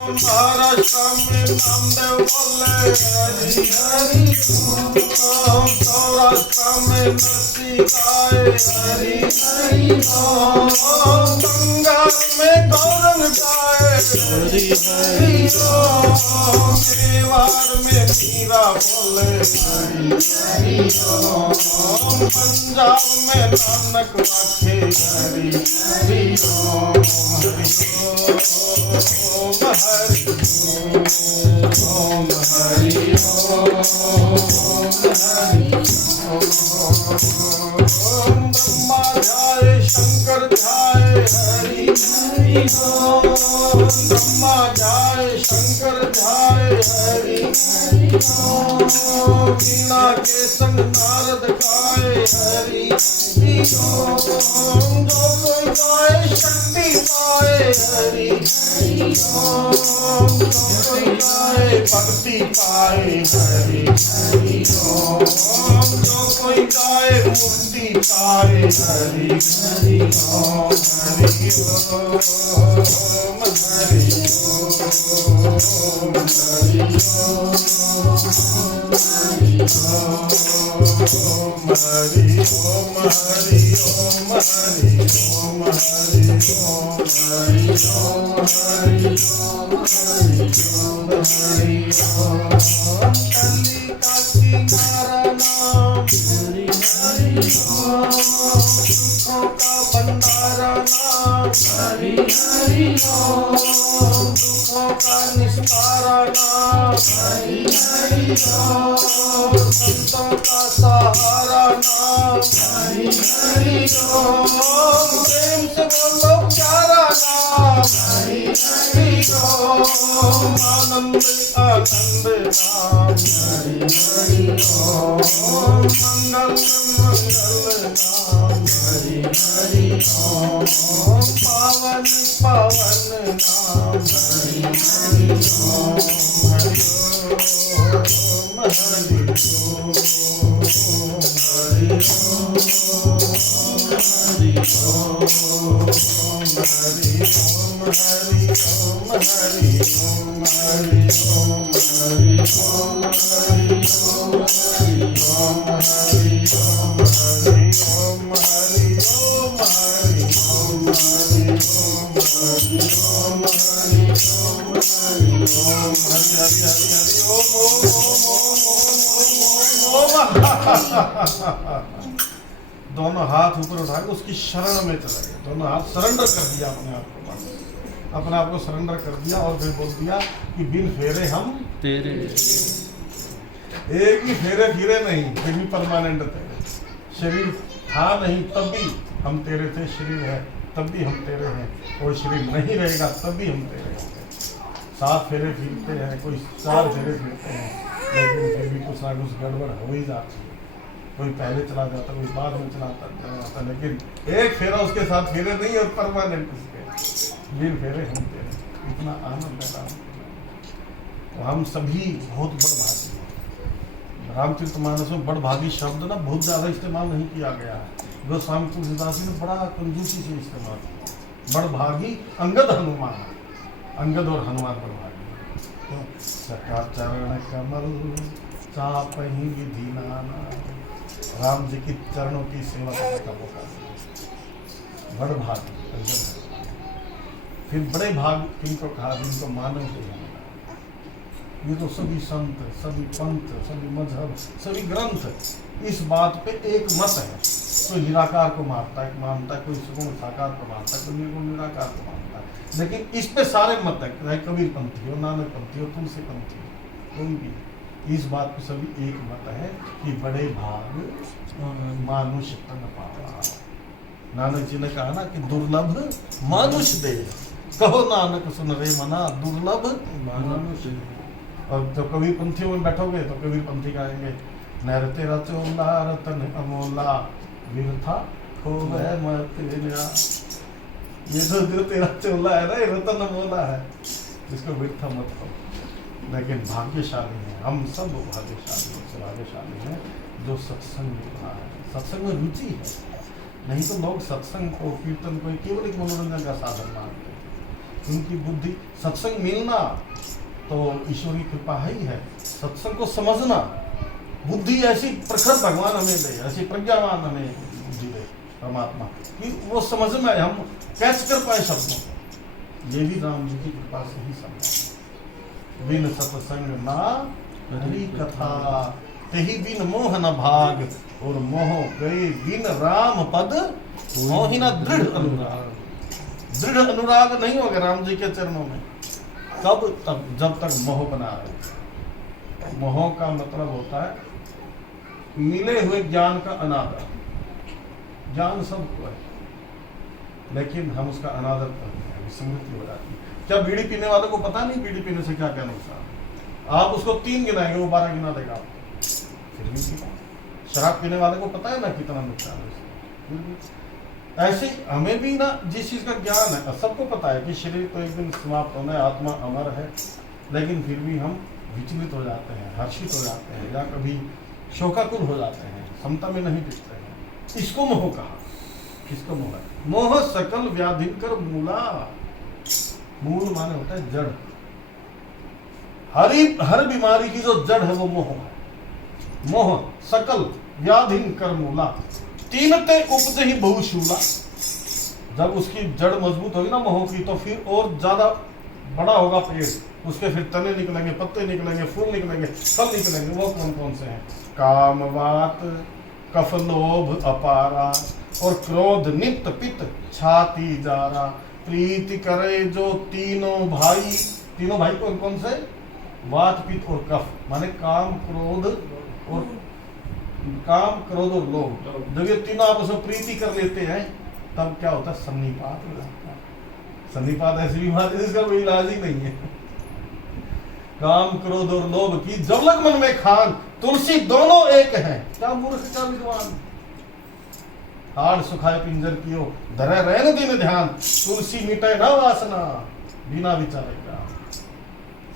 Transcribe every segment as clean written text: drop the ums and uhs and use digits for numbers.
महाराष्ट्र में नामदेव बोले हरि हरि ओम। सौराष्ट्र में नरसी गाए हरि हरि ओम। बंगाल में गौरंग गाए हरि हरि ओम। मेवाड़ में मीरा बोले हरि हरि ओम। पंजाब में नानक राखे हरि हरि ओम। हरि ओम हरि ओम हरि ओम हरि ओम। ब्रह्मा ध्याए शंकर ध्याए हरि हरि ओम। ब्रह्मा ध्याए शंकर ध्याए हरि हरि ओम। वीणा के संग नारद गाए हरि हरि ओम। जो कोई गाए शक्ति पाए हरि हरि ओम। जो कोई गाए भक्ति पाए हरि हरि ओम। जो कोई गाए मुक्ति पाए हरि हरि ओम। हरि ओम हरि ओम हरि ओम हरि ओम हरि ओम हरि ओम हरि ओम हरि ओम हरि ओम हरि ओम हरि ओम हरि ओम। कलिका किनारा नाम हरि हरि ओम। सुखों का भंडारा नाम हरि हरि ओम। दुखों का निस्तारा नाम हरि हरि ओम। संतों का सहारा नाम हरि हरि ओम। प्रेम से बोलो प्यारा नाम हरि हरि ओम। आनंद आनंद नाम हरि हरि ओम। मंगल मंगल नाम हरि हरि ओम। पावन पावन नाम हरि हरि ओम। हरि ओम हरि ओम हरि ओम हरि ओम हरि ओम हरि ओम हरि ओम हरि ओम हरि ओम हरि ओम हरि ओम हरि ओम हरि ओम हरि ओम हरि ओम हरि ओम हरि ओम हरि ओम हरि ओम हरि हरि हरि हरि ओम ओम ओम ओम। दोनों हाथ ऊपर उठा के उसकी शरण में चले गए। दोनों हाथ सरेंडर कर दिया अपने आप को, बस अपने आप को सरेंडर कर दिया और फिर बोल दिया कि बिन फेरे हम तेरे। एक भी फेरे फिरे नहीं, फिर भी परमानेंट थे। शरीर था नहीं तब भी हम तेरे थे, शरीर है तब भी हम तेरे हैं, और शरीर नहीं रहेगा तब भी हम तेरे होंगे। 7 फेरे फिरते हैं, कोई 4 फेरे फिरते हैं, लेकिन फिर भी कुछ ना कुछ गड़बड़ हो ही जाती है। कोई पहले चला जाता, कोई बाद में चला जाता, लेकिन एक फेरा उसके साथ फेरे नहीं और परमानेंट उसके बिन फेरे हम तेरे। इतना आनंद है राम। तो हम सभी बहुत बड़भागी हैं। रामचरितमानस में बड़भागी शब्द ना बहुत ज़्यादा इस्तेमाल नहीं किया गया है। गोस्वामी तुलसीदास जी ने बड़ा कंजूसी से इस्तेमाल किया। बड़भागी अंगद हनुमान, अंगद और हनुमान बड़भागी। सका चरण कमल चापहि विधि नाना। राम जी की चरणों की सेवा करने का मौका मिला। बड़ भाग फिर बड़े भाग किनको कहा, जिनको मानव को ये तो सभी संत, सभी पंथ, सभी मजहब, सभी ग्रंथ इस बात पे एक मत है। कोई निराकार को मानता है, कोई सगुण साकार को मानता है, कोई निर्गुण निराकार को मानता है, लेकिन इस पे सारे मत है। चाहे कबीर पंथी हो, नानक पंथी हो, तुलसी पंथी हो, कोई भी, इस बात पे सभी एक मत है कि बड़े भाग मानुष तन पावा। नानक जी ने कहा ना कि दुर्लभ मानुष दे, कहो नानक सुन रे मना, दुर्लभ मानुष। और तो कबीर पंथियों में बैठोगे तो कबीर पंथी गाएंगे, नर तेरा चोला रतन अमोला, विरथा खोवे मत लेना। ये जो तेरा चोला है ना, ये रतन अमोला है, इसको विरथा मत करो। लेकिन भाग्यशाली हैं हम सब, भाग्यशाली हैं जो सत्संग में बना है, सत्संग में रुचि है। नहीं तो लोग सत्संग को, कीर्तन को केवल एक मनोरंजन का साधन मानते हैं। उनकी बुद्धि, सत्संग मिलना तो ईश्वरी कृपा है ही है। सत्संग को समझना, बुद्धि ऐसी प्रखर भगवान हमें दे, ऐसी प्रज्ञावान हमें बुद्धि दे परमात्मा कि वो समझ में हम कैच कर पाए शब्दों को। ये भी राम जी की कृपा से ही संभव। बिन सत्संग ना हरि कथा, तेहि बिन मोह न भाग, और मोह गए बिन राम पद मोहिना दृढ़ अनुराग। दृढ़ अनुराग नहीं होगा राम जी के चरणों में कब तक, जब तक मोह बना रहे। मोह का मतलब होता है मिले हुए ज्ञान का अनादर। ज्ञान सबको है लेकिन हम उसका अनादर करते हैं, विस्मृति हो जाती है। क्या बीड़ी पीने वालों को पता नहीं बीड़ी पीने से क्या क्या नुकसान है? आप उसको 3 गिनाएंगे, वो 12 गिना देगा आपको, फिर भी पीना। शराब पीने वाले को पता है ना कितना नुकसान है। ऐसे हमें भी ना जिस चीज का ज्ञान है, सबको पता है कि शरीर तो एक दिन समाप्त होना है, आत्मा अमर है, लेकिन फिर भी हम विचलित हो जाते हैं, हर्षित हो जाते हैं, या कभी शोकाकुल हो जाते हैं, समता में नहीं टिकते हैं। इसको मोह कहा। किसको मोह? मोह सकल व्याधिकर मूला। मूल माने होता है जड़। हर बीमारी की जो जड़ है वो मोह है। मोह सकल व्याधिन कर मूला, तीनते उपज ही बहुशूला। जब उसकी जड़ मजबूत होगी ना मोह की, तो फिर और ज्यादा बड़ा होगा पेड़, उसके फिर तने निकलेंगे, पत्ते निकलेंगे, फूल निकलेंगे, फल निकलेंगे। वो कौन कौन से हैं? काम, वात, कफ, लोभ, अपारा, और क्रोध, नित्य, पित्त, छाती, जारा। प्रीति करे जो तीनों भाई। तीनों भाई कौन कौन से? वात, पित्त और कफ, माने काम, क्रोध और लोभ। जब ये तीनों आपस में प्रीति कर लेते हैं तब क्या होता है? सन्निपात हो जाता है। सन्निपात ऐसी बीमारी जिसका कोई इलाज ही नहीं है। काम, क्रोध और लोभ की जब लग मन में खान, तुलसी दोनों एक हैं। क्या मूर्ख क्या विद्वान। हाड़ सुखाए पिंजर कियो, धरे रहन दिन ध्यान, तुलसी मिटे न वासना, बिना विचारे का।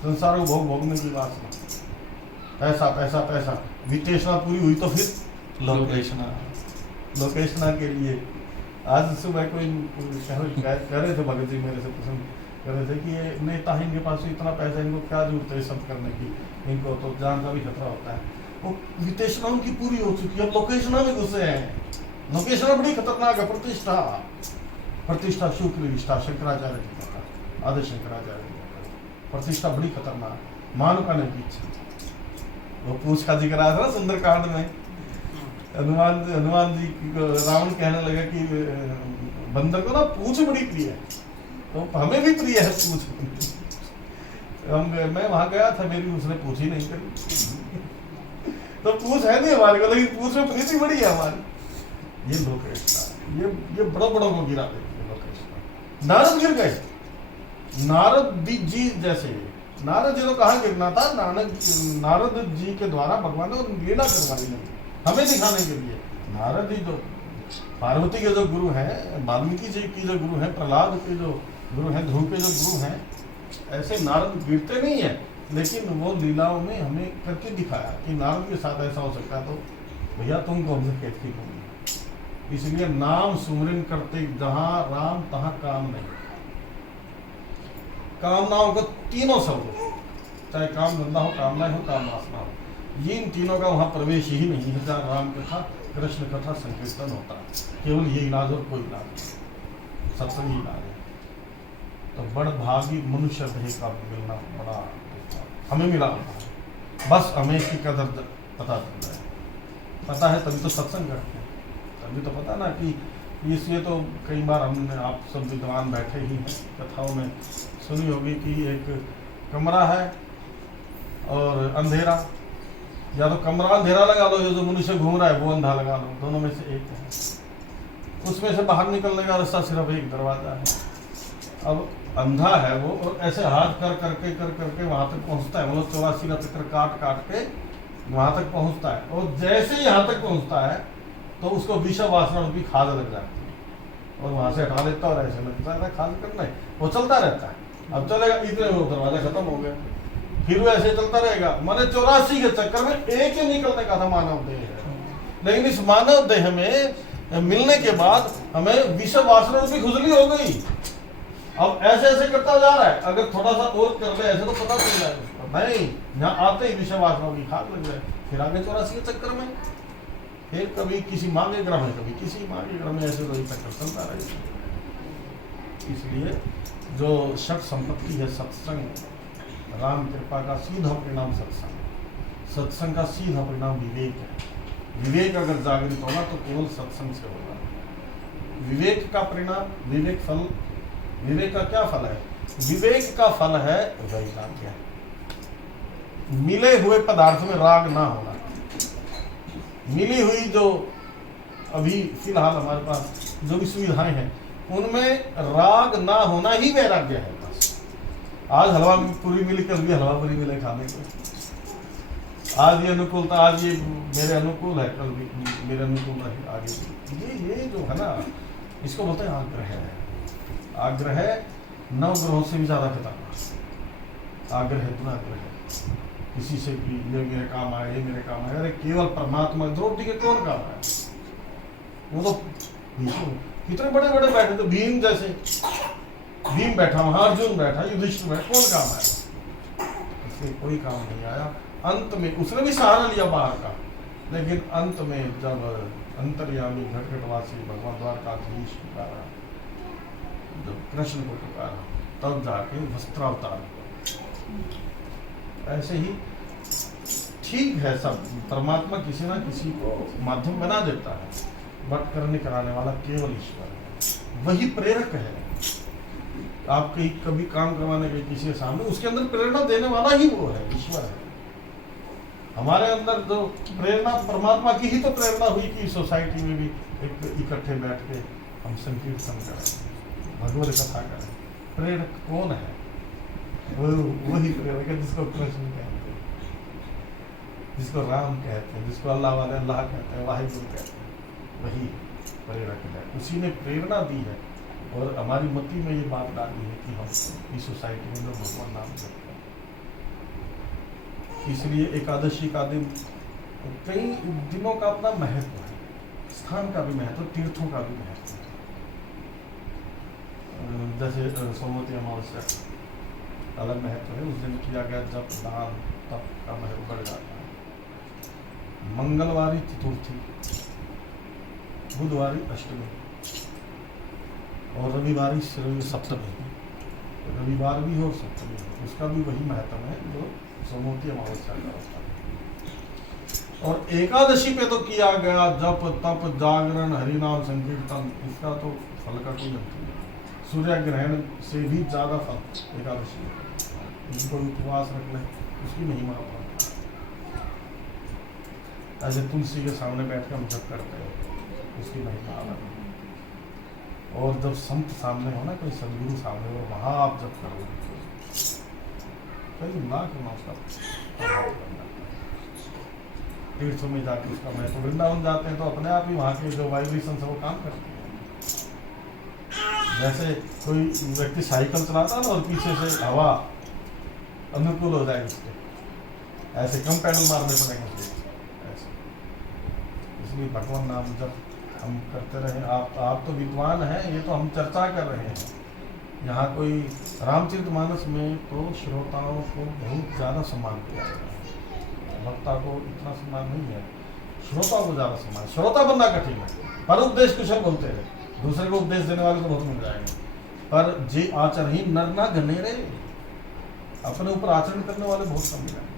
संसार को भोग भोगने की वासना, पैसा पैसा पैसा, वितेषणा पूरी हुई तो फिर लोकेशना। लोकेशना के लिए आज सुबह कोई कह रहे थे, भगत जी मेरे से पसंद कर रहे थे कि ये नेता है, इनके पास इतना पैसा, इनको क्या जरूरत है सब करने की, इनको तो जान का भी खतरा होता है। वो वितेषणा उनकी पूरी हो चुकी है, अब लोकेशना में घुसे हैं। लोकेशना बड़ी खतरनाक है। प्रतिष्ठा, प्रतिष्ठा शुक्र निष्ठा, शंकराचार्य की कथा, आदि शंकराचार्य की कथा। प्रतिष्ठा बड़ी खतरनाक। मानव का नहीं पीछे। वो पूछ का जिक्र आया था ना सुंदरकांड में, हनुमान जी को रावण कहने लगा कि बंदर को ना पूछ बड़ी प्रिय है, तो हमें भी प्रिय है पूछ। मैं वहां गया था, मेरी उसने पूछ ही नहीं करी। तो पूछ है नहीं हमारे को, लेकिन पूछ में प्रीति बड़ी है हमारी। ये लोकेशना, ये बड़ों को गिरा देती है लोकेशना। नारद गिर गए। नारद जी जैसे, नारद जी को कहाँ गिरना था? नारद जी के द्वारा भगवान ने लीला करवाई नहीं, हमें दिखाने के लिए। नारद जी जो पार्वती के जो गुरु हैं, वाल्मीकि जी की जो गुरु हैं, प्रहलाद के जो गुरु हैं, ध्रुव के जो गुरु हैं, ऐसे नारद गिरते नहीं है, लेकिन वो लीलाओं में हमें करके दिखाया कि नारद के साथ ऐसा हो सकता है, तो भैया तुम कौन से खेत की होंगे। इसलिए नाम सुमरन करते जहां राम तहां काम नहीं। कामनाओं को तीनों शब्द, चाहे काम धंधा हो, कामना हो, काम वासना हो, ये इन तीनों का वहां प्रवेश ही नहीं है। जहाँ राम कथा, कृष्ण कथा, संकीर्तन होता है, केवल ये इलाज और कोई इलाज नहीं, सत्संग ही इलाज है। तो बड़ भागी मनुष्य देह का मिलना बड़ा हमें मिला होता है। बस हमें इसकी कदर पता चल रहा है, पता है तभी तो सत्संग करते हैं। तभी तो पता ना कि इसलिए तो कई बार हमने, आप सब विद्वान बैठे ही हैं, कथाओं में सुनी होगी कि एक कमरा है और अंधेरा, या तो कमरा अंधेरा लगा लो, जो मनुष्य घूम रहा है वो अंधा लगा लो, दोनों में से एक है। उसमें से बाहर निकलने का रास्ता सिर्फ एक दरवाजा है। अब अंधा है वो, और ऐसे हाथ कर करके वहां तक पहुंचता है, मतलब 84 का चक्कर काट के वहां तक पहुंचता है। और जैसे ही यहाँ तक पहुंचता है तो उसको विषय वासना रूपी खाद लग जाती है, और वहां से हटा लेता है और ऐसे लगता है खाद करना है, वो चलता रहता है। अब चलेगा, इतने में दरवाजा खत्म हो गया, फिर वो ऐसे चलता रहेगा। माने 84 के चक्कर में एक ही निकलने का था मानव देह है, लेकिन इस मानव देह में मिलने के बाद हमें विषय वासना रूपी खुजली हो गई। अब ऐसे ऐसे करता जा रहा है, अगर थोड़ा सा और कर ले ऐसे तो पता चल जाएगा, नहीं यहाँ आते ही विषय वासनाओं की खाक लग जाए, फिर आगे 84 के चक्कर में, फिर कभी किसी माँ के ग्रह में, कभी किसी माँ के ग्रह में, ऐसे तो चक्कर चलता रहेगा। इसलिए जो षट संपत्ति है सत्संग, राम कृपा का सीधा परिणाम सत्संग, सत्संग का सीधा परिणाम विवेक है। विवेक अगर जागृत होगा तो केवल सत्संग से होगा। विवेक का परिणाम, विवेक फल, विवेक का क्या फल है? विवेक का फल है वैराग्य, मिले हुए पदार्थ में राग ना होना। मिली हुई जो अभी फिलहाल हमारे पास जो भी सुविधाएं हैं उनमें राग ना होना ही वैराग्य है। बस आज हलवा पूरी मिली, कल भी हलवा पूरी मिले खाने को, आज ये अनुकूलता, आज ये मेरे अनुकूल है, कल भी मेरे अनुकूल रहे आगे। ये जो है ना, इसको बोलते हैं आग्रह। आग्रह 9 ग्रहों से भी ज्यादा खतरनाक आग्रह, दुराग्रह। किसी से कि ये मेरे काम आए, ये मेरे काम आए, अरे केवल परमात्मा द्रौपदी के कौन काम आए? वो तो कितने बड़े बड़े बैठे थे, भीम जैसे, भीम बैठा वहां, अर्जुन बैठा, युधिष्ठिर बैठा, कौन काम आया? इससे कोई काम नहीं आया। अंत में उसने भी सहारा लिया बाहर का, लेकिन अंत में जब अंतर्यामी घटघटवासी भगवान द्वारकाधीश पुकारा, जब कृष्ण को पुकारा, तब जाके वस्त्रावतार हुआ। ऐसे ही ठीक है, सब परमात्मा किसी ना किसी को माध्यम बना देता है, बट करने कराने वाला केवल ईश्वर है, वही प्रेरक है। आप कहीं कभी काम करवाने गए किसी के सामने, उसके अंदर प्रेरणा देने वाला ही वो है, ईश्वर है। हमारे अंदर जो प्रेरणा परमात्मा की ही तो प्रेरणा हुई कि सोसाइटी में भी एक इकट्ठे बैठ के हम संकीर्तन करें, भगवत कथा करें। प्रेरक कौन है? वही प्रेरक है जिसको कृष्ण कहते हैं, जिसको राम कहते हैं, जिसको अल्लाह वाले अल्लाह कहते हैं, वाहिगुरु कहते हैं, वही प्रेरक है। उसी ने प्रेरणा दी है और हमारी मति में ये बात डाली है कि हम इस सोसाइटी में लोग भगवान नाम जपते हैं। इसलिए एकादशी का दिन, कई दिनों का अपना महत्व है, स्थान का भी महत्व, तीर्थों का भी महत्व है। जैसे सोमवती अमावस्या अलग महत्व है, उस दिन किया गया जप, दान, तप का महत्व बढ़ जाता है। मंगलवारी चतुर्थी, बुधवारी अष्टमी और रविवारी सप्तमी, रविवार भी हो सप्तमी, उसका भी वही महत्व है जो सोमवती अमावस्या का होता है। और एकादशी पे तो किया गया जप, तप, जागरण, हरिनाम संकीर्तन, इसका तो फल का कोई अंत नहीं। सूर्य ग्रहण से भी ज्यादा फल एकादशी है। जिनको उपवास रख ले उसकी महिमा होता। ऐसे तुलसी के सामने बैठ कर हम जप करते हैं, उसकी महिमा अलग है। और जब संत सामने हो ना, कोई सदगुरु सामने हो, वहां आप जप कर लो, कई लाख गुना उसका तीर्थों में जाके उसका महत्व। वृंदावन जाते हैं तो अपने आप ही वहाँ के जो वाइब्रेशन है वो काम करते हैं। जैसे कोई व्यक्ति साइकिल चलाता है ना और पीछे से हवा अनुकूल हो जाए उसके, ऐसे कम पैडल मारने पड़ेंगे ऐसे। इसलिए भगवान नाम जब हम करते रहे, आप तो विद्वान हैं, ये तो हम चर्चा कर रहे हैं। यहाँ कोई रामचरितमानस में तो श्रोताओं को बहुत ज़्यादा सम्मान दिया गया है, वक्ता को इतना सम्मान नहीं है, श्रोता को ज़्यादा सम्मान। श्रोता बनना कठिन है, पर उपदेश कुशल बोलते हैं, दूसरे को उपदेश देने वाले को बहुत मिल जाएंगे। पर जे आचरण नर ना घनेरे, अपने ऊपर आचरण करने वाले बहुत कम मिलेंगे।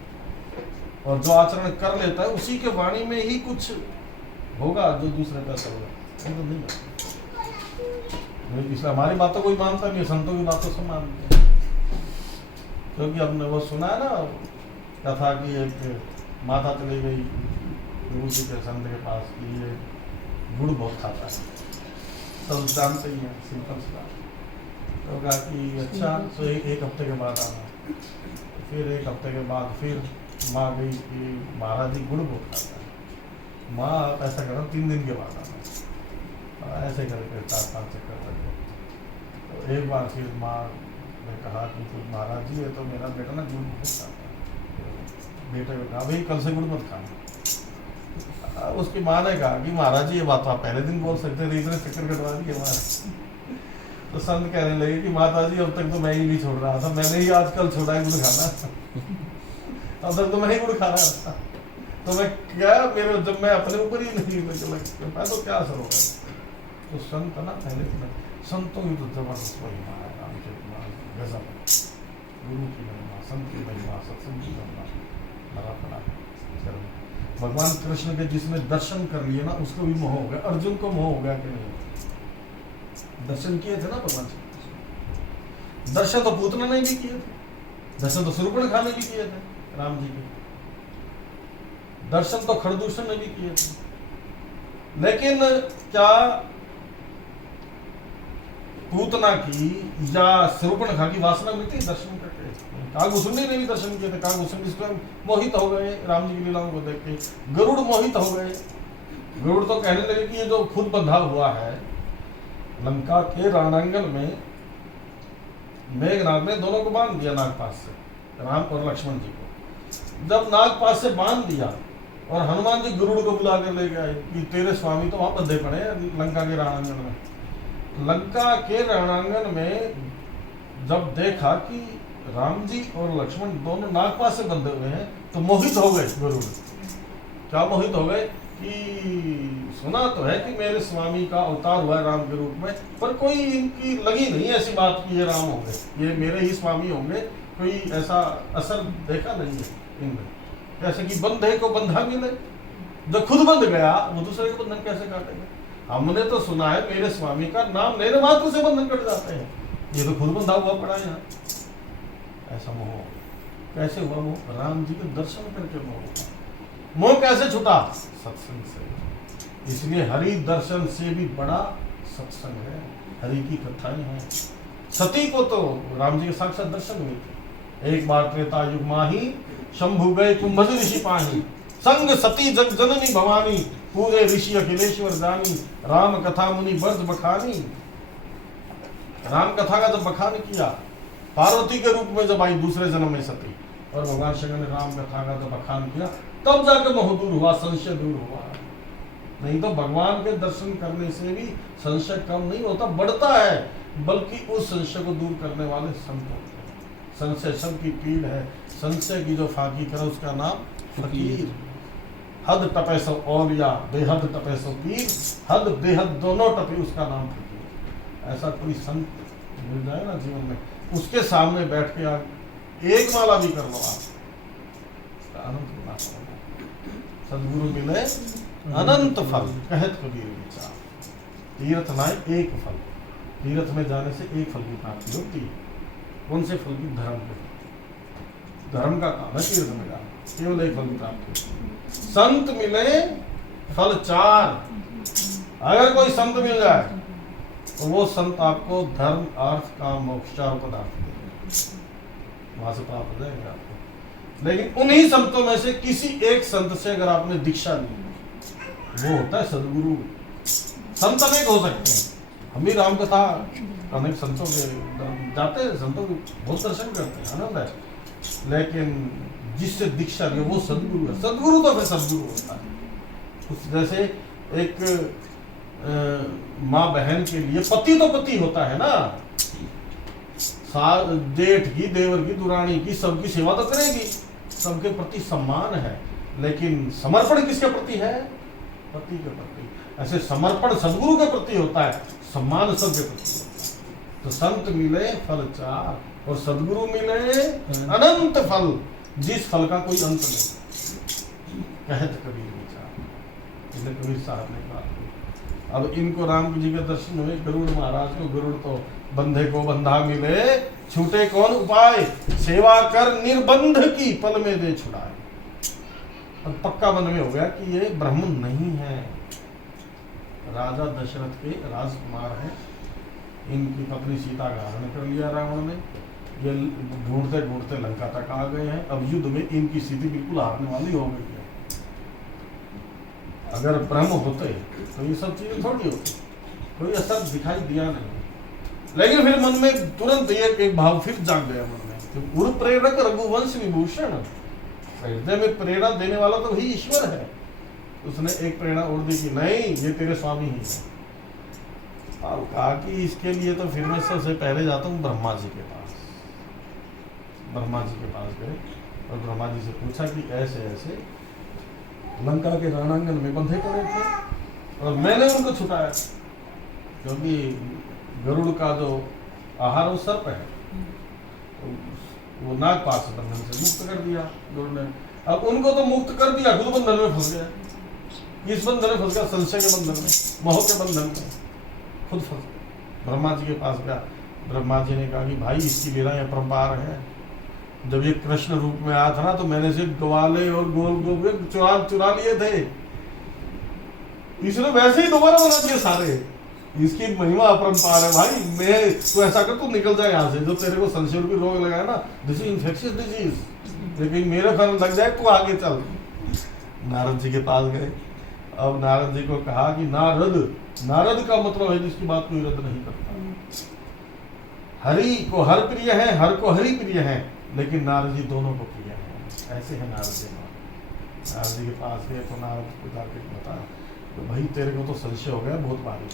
और जो आचरण कर लेता है उसी के वाणी में ही कुछ होगा जो दूसरे का होगा, तो नहीं है। इसलिए हमारी बातों कोई मानता नहीं है, संतों की बातों से मानते हैं। क्योंकि हमने वो सुना है ना कथा कि एक माता चली गई गुरु जी के संत के पास कि ये गुड़ बहुत खाता है, सब जानते ही हैं, सिंपल सी बात। तो कहा कि अच्छा, तो एक हफ्ते के बाद आना। फिर एक हफ्ते के बाद फिर माँ गई कि महाराज जी गुड़ बहुत खाता है। माँ ऐसा करो 3 दिन के बाद आना। ऐसे करके 4-5 चक्कर लग गए। तो एक बार फिर माँ ने कहा कि कुछ महाराज जी, ये तो मेरा बेटा ना गुड़ बहुत खाता है। बेटे को कहा भाई कल से गुड़ मत खाना। उसकी माँ ने कहा कि महाराज जी ये बात तो आप पहले दिन बोल सकते थे, इतने चक्कर कटवा दिए हमारे। तो संत कहने लगे कि माता जी अब तक तो मैं ही नहीं छोड़ रहा था, मैंने ही आजकल छोड़ा है गुड़ खाना। अब तक तो मैं ही गुड़ खा रहा था, तो मैं क्या मेरे जब मैं अपने ऊपर ही नहीं मैं तो क्या असर होगा। तो संत ना पहले संतों की तो जबरदस्त महिमा है, रामचरितमानस गजब, गुरु की महिमा, संत की महिमा, सत्संग की महिमा भरा पड़ा है। भगवान कृष्ण के जिसने दर्शन कर लिए ना उसको भी मोह हो गया। अर्जुन को मोह हो गया कि नहीं? दर्शन किए थे ना भगवान श्री कृष्ण, दर्शन तो पूतना ने भी किए थे, दर्शन तो शूर्पणखा ने भी किए थे राम जी के, दर्शन तो खरदूषण ने भी किए थे। लेकिन क्या पूतना की या शूर्पणखा की वासना मिटी दर्शन करके? कागभूषणी ने भी दर्शन किए थे, कागभूषणी स्वयं मोहित हो गए राम जी की लीलाओं को देख के, गरुड़ मोहित हो गए। गरुड़ तो कहने लगे कि ये जो खुद बंधा हुआ है लंका के रणांगण में, मेघनाद ने दोनों को बांध दिया नागपाश से, राम और लक्ष्मण जी को। जब नागपाश से बांध दिया और हनुमान जी गरुड़ को बुला कर ले गए कि तेरे स्वामी तो वहां बंधे पड़े हैं लंका के रणांगण में। लंका के रणांगण में जब देखा कि राम जी और लक्ष्मण दोनों नागपाश से बंधे हुए हैं तो मोहित हो गए गरुड़। क्या मोहित हो गए कि सुना तो है कि मेरे स्वामी का अवतार हुआ है राम के रूप में, पर कोई इनकी लगी नहीं ऐसी बात कि ये राम होंगे, ये मेरे ही स्वामी होंगे, कोई ऐसा असर देखा नहीं है इनमें। जैसे कि बंधे को बंधा मिले, जब खुद बंध गया वो दूसरे के बंधन कैसे काटेगा? हमने तो सुना है मेरे स्वामी का नाम लेने मात्र से बंधन कट जाते हैं, ये तो खुद बंधा हुआ पड़ा है यहाँ। ऐसा मोह कैसे हुआ? मोह राम जी के दर्शन करके मोह हुआ। मोह कैसे छूटा? सत्संग से। इसलिए हरि दर्शन से भी बड़ा सत्संग है, हरि की कथाएं हैं। सती को तो राम जी के साक्षात दर्शन हुए थे। एक बार त्रेता युग माही शंभु गए कुंभज ऋषि पाही, संग सती जग जननी भवानी, पूरे ऋषि अखिलेश्वर जानी, राम कथा मुनि बर्ज बखानी। राम कथा का जब बखान किया, पार्वती के रूप में जब आई दूसरे जन्म में सती, और भगवान शंकर ने राम कथा का जब बखान किया, तब जाकर मोह दूर हुआ, संशय दूर हुआ। नहीं तो भगवान के दर्शन करने से भी संशय कम नहीं होता, बढ़ता है, बल्कि उस संशय को दूर करने वाले संत होते हैं। संशय सबकी पीड़ है, संशय की जो फाकी करे उसका नाम फकीर। हद टपे सो औलिया, बेहद टपे सो पीर, हद बेहद दोनों टपे उसका नाम फकीर। ऐसा कोई संत मिल जाए ना जीवन में, उसके सामने बैठ के आप एक माला भी कर लो, आप आनंद होना पड़ेगा। सदगुरु मिले अनंत फल, कहत कबीर विचार। तीर्थ लाए एक फल, तीर्थ में जाने से एक फल की प्राप्ति होती है। कौन से फल की? धर्म के। धर्म का काम है तीर्थ में जाना, केवल एक फल की प्राप्ति होती है। संत मिले फल चार। अगर कोई संत मिल जाए तो वो संत आपको धर्म, अर्थ, काम, मोक्ष चारों पदार्थ देंगे, वहां से प्राप्त हो जाएंगे आपको। लेकिन उन्हीं संतों में से किसी एक संत से अगर आपने दीक्षा ली, वो होता है सदगुरु। संत अनेक हो सकते हैं, हम भी राम कथा अनेक संतों के जाते हैं, संतों के बहुत दर्शन करते हैं, आनंद है। लेकिन जिससे दीक्षा ली वो सदगुरु है। सदगुरु तो फिर सदगुरु होता है। उस जैसे एक माँ बहन के लिए पति तो पति होता है ना, जेठ की, देवर की, दुरानी की, सबकी सेवा तो करेगी, सबके प्रति सम्मान है। लेकिन समर्पण किसके प्रति है? पति के प्रति। ऐसे समर्पण सदगुरु के प्रति होता है, सम्मान सबके प्रति होता है। तो संत मिले फल चार और सदगुरु मिले अनंत फल, जिस फल का कोई अंत नहीं। कहत कबीर विचार, इसलिए कबीर साहब ने कहा। अब इनको राम जी के दर्शन हुए, गरुड़ महाराज को। गरुड़ तो बंधे को बंधा मिले, छूटे कौन उपाय, सेवा कर निर्बंध की, पल में दे छुड़ाए। अब पक्का मन में हो गया कि ये ब्राह्मण नहीं है, राजा दशरथ के राजकुमार हैं। इनकी पत्नी सीता का हरण कर लिया रावण ने। ये ढूंढते ढूंढते लंका तक आ गए हैं। अब युद्ध में इनकी स्थिति बिल्कुल हारने वाली हो गई है। अगर ब्रह्म होते तो ये सब चीजें थोड़ी होती, कोई असर दिखाई दिया नहीं। लेकिन फिर मन में तुरंत एक भाव फिर जाग गया मन में, तो गुरु प्रेरक रघुवंश विभूषण, हृदय में प्रेरणा देने वाला तो वही ईश्वर है। उसने एक प्रेरणा और दी कि नहीं, ये तेरे स्वामी ही है। अब कहा कि इसके लिए तो फिर मैं सबसे पहले जाता हूँ ब्रह्मा जी के पास। ब्रह्मा जी के पास गए और ब्रह्मा जी से पूछा कि ऐसे ऐसे लंका के रणांगन में बंधे पड़े थे और मैंने उनको छुटाया, क्योंकि गरुड़ का जो आहार वो सर्प है, तो वो नागपाश बंधन से मुक्त कर दिया गुरु ने। अब उनको तो मुक्त कर दिया, खुद बंधन में फंस गया। इस बंधन में फंस गया, संशय के बंधन में, मोह के बंधन में खुद फंस गया। ब्रह्मा जी के पास गया, ब्रह्मा जी ने कहा कि भाई इसकी लीलाएं अपरंपार है। जब ये कृष्ण रूप में आया था ना, तो मैंने से ग्वाले और गोल गोल चुरा लिए थे, इसने वैसे ही दोबारा बना दिए सारे। इसकी महिमा अपरंपार है भाई। मैं तो ऐसा कर, तू निकल जाए यहाँ से, जो तेरे को संशय रूपी रोग लगा है ना, दिस इज इन्फेक्शियस डिजीज, लेकिन मेरे फल लग जाए तू आगे चल। नारद जी के पास गए। अब नारद जी को कहा कि नारद का मतलब है जिसकी बात कोई रद्द नहीं करता। हरि को हर प्रिय है, हर को हरि प्रिय है, लेकिन नारद जी दोनों को प्रिय है। ऐसे है नारद जी। नारद जी के पास गए तो नारद को जाके बताया तो भाई तेरे को तो संशय हो गया बहुत भारी,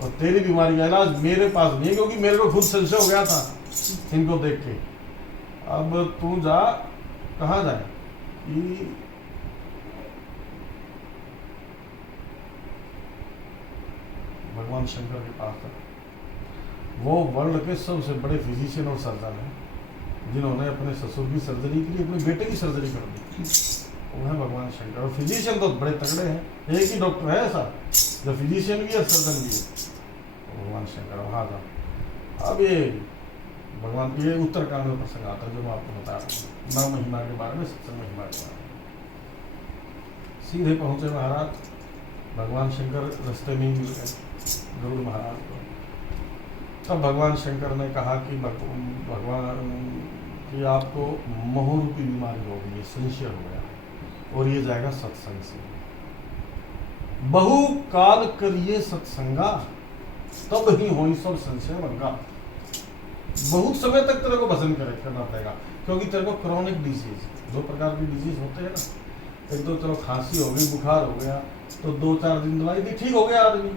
और तेरी बीमारी का इलाज मेरे पास नहीं है, क्योंकि मेरे को खुद संशय हो गया था इनको देख के। अब तू जा, कहाँ जाए कि भगवान शंकर के पास था। वो वर्ल्ड के सबसे बड़े फिजिशियन और सर्जन हैं, जिन्होंने अपने ससुर की सर्जरी के लिए अपने बेटे की सर्जरी कर दी। वो है भगवान शंकर। और फिजिशियन तो बड़े तगड़े हैं, एक ही डॉक्टर है ऐसा जो फिजिशियन भी है सर्जन भी है, भगवान शंकर। वहाँ था। अब ये भगवान के उत्तरकांड में प्रसंग आता है जो मैं आपको बता रहा हूँ, 9 महिमा के बारे में, सत्संग महिमा के बारे में। सीधे पहुँचे महाराज, भगवान शंकर रास्ते में ही मिल गए गरुड़ महाराज को। तब भगवान शंकर ने कहा कि भगवान कि आपको मोह रूपी बीमारी हो गई है, संशय हो गया, और ये जाएगा सत्संग से। बहु काल करिए सत्संगा, तब ही होई सब संशय भंगा। बहुत समय तक तेरे को भजन करना पड़ेगा, क्योंकि तेरे को क्रॉनिक डिजीज, 2 प्रकार की डिजीज होते हैं ना। एक तो चलो खांसी हो गई, बुखार हो गया, तो 2-4 दिन दवाई दी ठीक हो गया आदमी।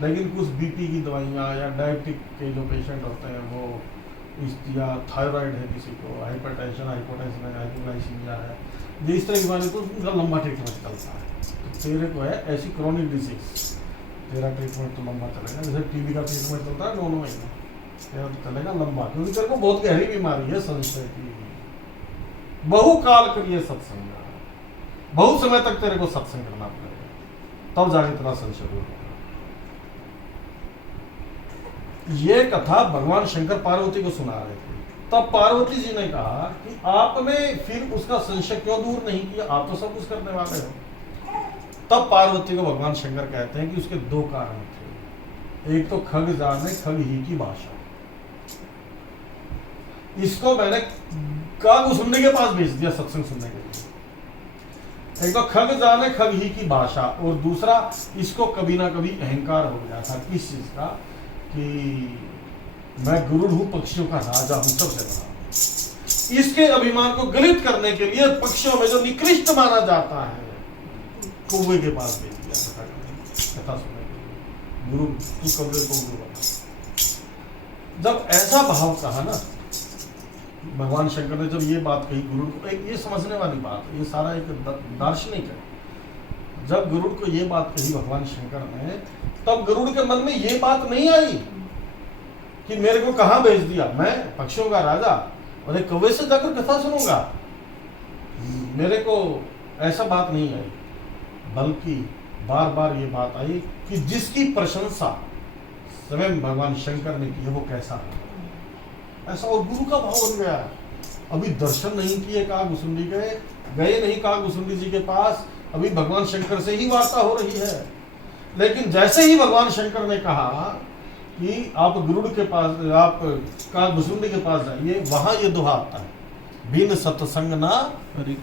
लेकिन कुछ बीपी की दवाइयाँ या डायबिटिक के जो पेशेंट होते हैं वो, या थायराइड है किसी को, हाइपरटेंशन, हाइपोटेंशन है, हाइपोग्लाइसीमिया है, जो इस तरह की बीमारी, तो उनका लंबा ट्रीटमेंट चलता है। तो तेरे को है ऐसी क्रॉनिक डिजीज, तेरा ट्रीटमेंट तो लंबा चलेगा। जैसे टीबी का ट्रीटमेंट चलता है 9 महीने, तेरा तो चलेगा लंबा, क्योंकि तेरे को बहुत गहरी बीमारी है संशय की। बहुकाल करिए सत्संग, बहुत समय तक तेरे को सत्संग करना पड़ेगा, तब जाके तेरा संशय दूर होगा। ये कथा भगवान शंकर पार्वती को सुना रहे थे। तब पार्वती जी ने कहा कि आपने फिर उसका संशय क्यों दूर नहीं किया, आप तो सब कुछ करने वाले हो। तब पार्वती को भगवान शंकर कहते हैं कि उसके 2 कारण थे। एक तो खग जाने खग ही की भाषा, इसको मैंने कागभूषुंडी के पास भेज दिया सत्संग सुनने के लिए। एक तो खग जाने खग ही की भाषा, और दूसरा इसको कभी ना कभी अहंकार हो गया था किस चीज का, कि मैं गरुड़ हूं, पक्षियों का राजा हूं, सबसे बड़ा। इसके अभिमान को गलित करने के लिए पक्षियों में जो निकृष्ट माना जाता है, कौवे के पास भेज दिया कथा सुनने के लिए। गुरु तू कौवे को गुरु बना। जब ऐसा भाव कहा ना भगवान शंकर ने, जब ये बात कही गुरु को, एक ये समझने वाली बात, ये सारा एक दार्शनिक है। जब गरुड़ को ये बात कही भगवान शंकर ने, तब गरुड़ के मन में ये बात नहीं आई कि मेरे को कहाँ भेज दिया, मैं पक्षियों का राजा और एक कौवे से जाकर कथा सुनूंगा, मेरे को ऐसा बात नहीं आई। बल्कि बार बार ये बात आई कि जिसकी प्रशंसा स्वयं भगवान शंकर ने की है वो कैसा है, ऐसा। और गुरु का भाव बन गया। अभी दर्शन नहीं किए कागभूषुंडी गए नहीं कागभूषुंडी जी के पास, अभी भगवान शंकर से ही वार्ता हो रही है। लेकिन जैसे ही भगवान शंकर ने कहा कि आप गरुड़ के पास, आप कागभूषुंडी के पास जाइए, वहां ये दोहा आता है, बिन सत्संग ना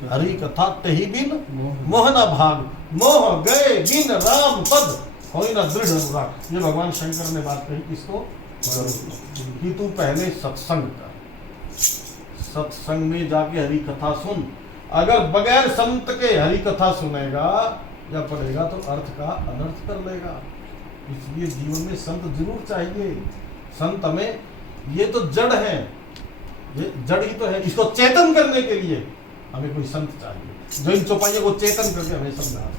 हरि कथा तही बिन मोह न भाग, मोह गए बिन राम पद होई न दृढ़ अनुराग। ये भगवान शंकर ने बात कही किसको, कि तू पहले सत्संग कर, सत्संग में जाके हरि कथा सुन। अगर बगैर संत के हरि कथा सुनेगा या पढ़ेगा तो अर्थ का अनर्थ कर लेगा। इसलिए जीवन में संत जरूर चाहिए। संत हमें, ये तो जड़ है, ये जड़ ही तो है, इसको चेतन करने के लिए हमें कोई संत चाहिए जो इन चौपाइयों को चेतन करके हमें समझा दे,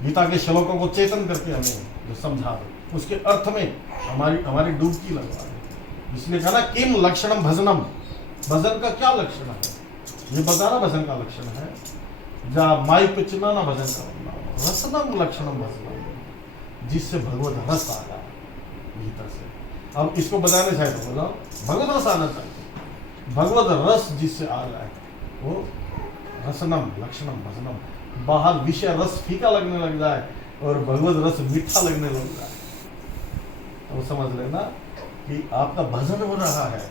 गीता के श्लोकों को चेतन करके हमें जो समझा दे, उसके अर्थ में हमारी डुबकी लगवा दे। इसलिए कहा ना किम लक्षणम भजनम, भजन का क्या लक्षण है? ये बताना भजन का लक्षण है, जा माई पे चुना ना भजन का रसनम लक्षणम भजनम, जिससे भगवत रस आ जाए भीतर से। अब इसको बताने चाहिए तो बोला भगवत रस आना चाहिए, भगवत रस जिससे आ जाए वो रसनम लक्षणम भजनम। बाहर विषय रस फीका लगने लग जाए और भगवत रस मीठा लगने लग जाए तो समझ लेना कि आपका भजन हो रहा है,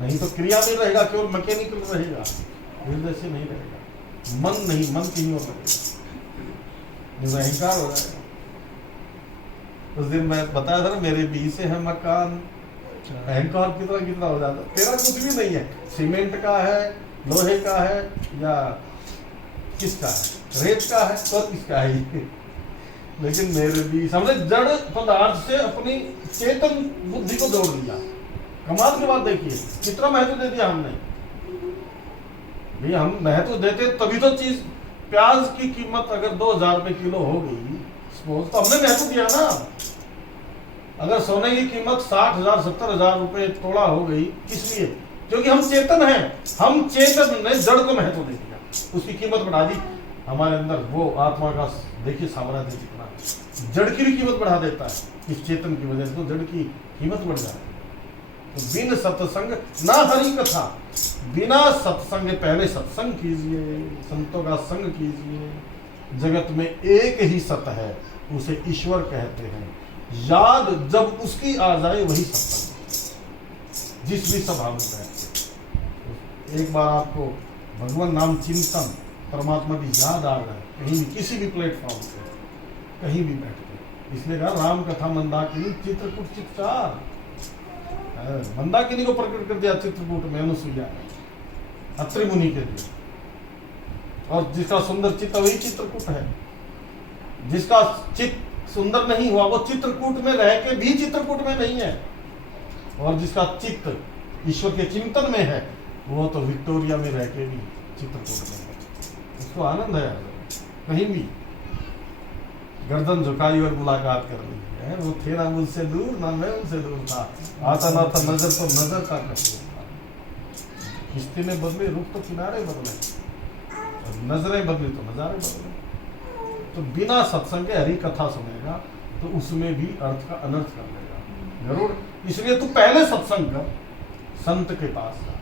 नहीं तो क्रिया में रहेगा, केवल मैकेनिकल रहेगा, हृदय से नहीं रहेगा, मन नहीं, मन कहीं और लगेगा, अहंकार हो जाएगा। उस दिन मैं बताया था ना, मेरे बीच से है मकान, अहंकार कितना कितना हो जाता, तेरा कुछ भी नहीं है, सीमेंट का है, लोहे का है, या किसका है, रेत का है, और किसका है ये। लेकिन मेरे भी हमने जड़ पदार्थ से अपनी चेतन बुद्धि को जोड़ लिया। कमाल की बात देखिए, कितना महत्व दे दिया हमने। भैया हम महत्व देते तभी तो चीज, प्याज की कीमत अगर 2000 रुपए किलो हो गई सपोज, तो हमने महत्व दिया ना। अगर सोने की कीमत 60,000 70,000 रुपए तोड़ा हो गई, किस लिए? क्योंकि हम चेतन हैं, हम चेतन ने जड़ को महत्व दे दिया, उसकी कीमत बढ़ा दी। हमारे अंदर वो आत्मा का देखिए साम्राज्य कितना, जड़ की भी कीमत बढ़ा देता है इस चेतन की वजह से, तो जड़ की कीमत बढ़ जाती है। तो बिन सत्संग ना हरि कथा, बिना सत्संग, पहले सत्संग कीजिए, संतों का संग कीजिए। जगत में एक ही सत है, उसे ईश्वर कहते हैं, याद जब उसकी आ जाए वही सत्संग। जिस भी सभा में बैठे एक बार आपको भगवान नाम चिंतन, परमात्मा की याद आ जाए, कहीं भी किसी भी प्लेटफॉर्म पे कहीं भी बैठ के, इसलिए कहा राम कथा मंदाकिनी चित्रकूट चित्कार, मंदाकिनी को प्रकट कर दिया चित्रकूट में अनुसुईया ने, अत्रि मुनि के लिए। और जिसका सुंदर चित्त वही चित्रकूट है, जिसका चित्त सुंदर नहीं हुआ वो चित्रकूट में रह के भी चित्रकूट में नहीं है, और जिसका चित्त ईश्वर के चिंतन में है वो तो विक्टोरिया में रह के भी चित्रकूट में है। उसको आनंद है, कहीं भी गर्दन झुकाई और मुलाकात कर ली है। वो थे ना मुझसे दूर, ना मैं उनसे दूर था, आता ना था नजर तो नजर का कसूर था। रिश्ते में बदले रुख तो किनारे बदले, नजरें बदली तो नजारे बदले। तो बिना सत्संग के हरि कथा सुनेगा तो उसमें भी अर्थ का अनर्थ कर लेगा जरूर। इसलिए तू पहले सत्संग कर, संत के पास जा।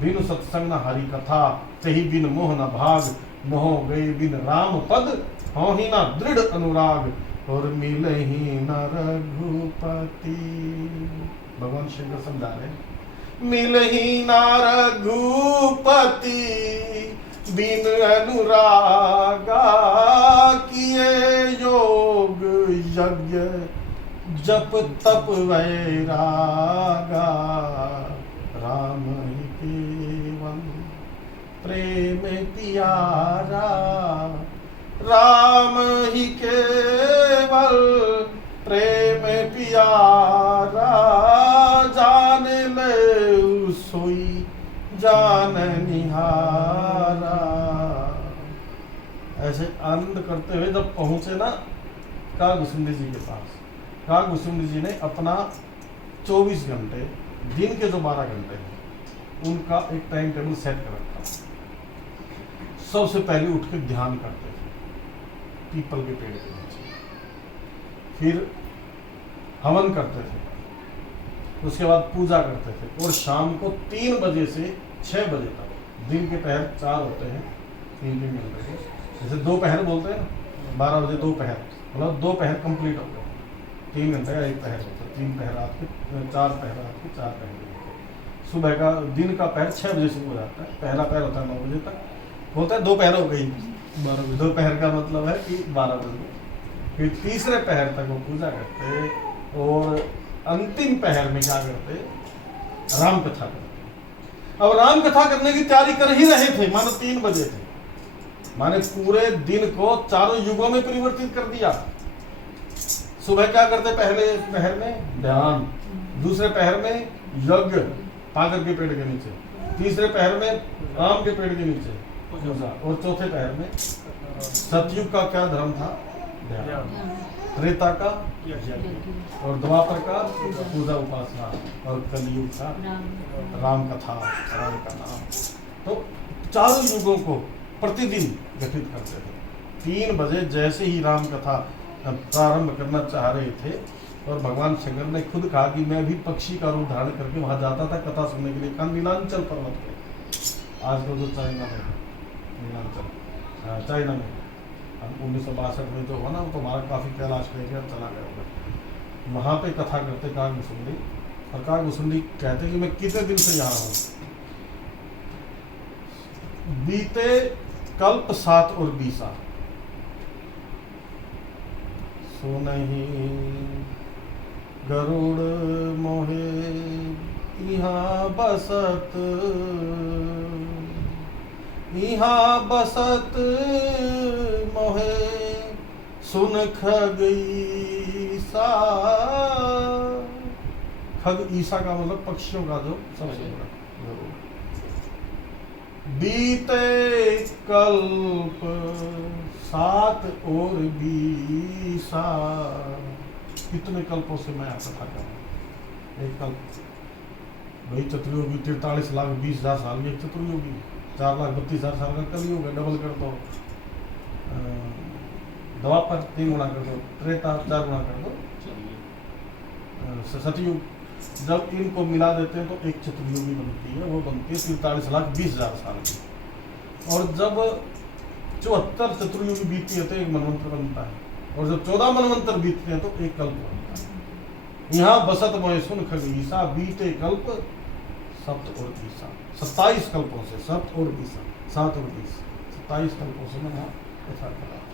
बिन सत्संग न हरि कथा, तही बिन मोह न भाग, मोह गए बिन राम पद, हो ही ना दृढ़ अनुराग, और मिले ही न रघुपति। भगवान शंकर समझा रहे, मिले ही ना रघुपति, बिन अनुरागा, किए योग यज्ञ जप तप वैरागा, राम ही केवल प्रेम प्यारा, राम ही केवल प्रेम प्यारा, जान ले सोई जान निहारा। ऐसे आनंद करते हुए जब पहुंचे ना कागभूषुंडी जी के पास, कागभूषुंडी जी ने अपना 24 घंटे, दिन के जो 12 घंटे हैं उनका एक टाइम टेबल सेट कर रखा। सबसे पहले उठ के ध्यान करते थे पीपल के पेड़ के नीचे, फिर हवन करते थे, उसके बाद पूजा करते थे, और शाम को 3 बजे से 6 बजे तक, दिन के पहर 4 होते हैं, 3 दिन मिलते हैं, जैसे दोपहर बोलते हैं ना, 12 बजे दोपहर, मतलब 2 पहर कंप्लीट हो गए, 3 घंटे का 1 पहर होता है, 3 पहर रात के, 4 पहर रात के, 4 पहर सुबह का। दिन का पहर 6 बजे शुरू हो जाता है, पहला पहर होता है 9 बजे तक, होता है दोपहर हो गई 12 बजे, दोपहर का मतलब है कि 12 बजे। फिर तीसरे पहर तक वो पूजा करते, और अंतिम पहर में क्या करते, राम कथा करते। अब राम कथा करने की तैयारी कर ही रहे थे, मानो 3 बजे थे, माने पूरे दिन को चारों युगों में परिवर्तित कर दिया। सुबह क्या करते पहले पहर में ध्यान, दूसरे पहर में यज्ञ पाकर के पेड़ के नीचे, तीसरे पहर में आम के पेड़ के नीचे पूजा, और चौथे पहर में सतयुग का क्या धर्म था? ध्यान। त्रेता का और द्वापर का पूजा उपासना, और कलयुग का राम कथा, राम का नाम। तो चारों युगों को प्रतिदिन गठित करते थे। 3 बजे जैसे ही राम कथा प्रारंभ करना चाह रहे थे, और भगवान शंकर ने खुद कहा कि मैं भी पक्षी का रूप धारण करके वहां जाता था कथा सुनने के लिए, कहा नीलांचल पर्वत पे, आजकल जो चाइना में नीलांचल, चाइना में 1962 में जो हुआ ना, वो तो हमारा काफी कैलाश लेकर चला गया होगा। वहां पे कथा करते कागभूषुंडी, और कागभूषुंडी कहते कि मैं कितने दिन से यहाँ हूँ, बीते कल्प 7 और 20 सो नहीं गरुड़ मोहे यहाँ बसत मोहे सुन खग ईसा। खग ईसा का मतलब पक्षियों का जो सबसे बड़ा गरुड़। बीते कल्प 7 और 20 कितने कल्पों से मैं कथा कर रहा हूँ। एक कल्प वही चतुर्युगी 43,20,000 साल की चतुर्युगी, 4,32,000 साल का कलयुग है, डबल कर दो, द्वापर 3 गुणा कर दो, त्रेता 4 गुणा कर दो, सतयुग। जब इनको मिला देते हैं तो एक चतुर्युगी बनती है, वो बनती है 43,20,000 साल की। और जब 74 चतुर्युगी बीतती है तो एक मनवंतर बनता है, और जब 14 मनवंतर बीतते हैं तो एक कल्प बनता है। यहाँ बसत मोहे सुन खग ईसा, बीते कल्प 7 और 20, 27 कल्पों से 7 और 20, 7 और 20, 27 कल्पों से मैं यहाँ कथा कर रहा हूँ।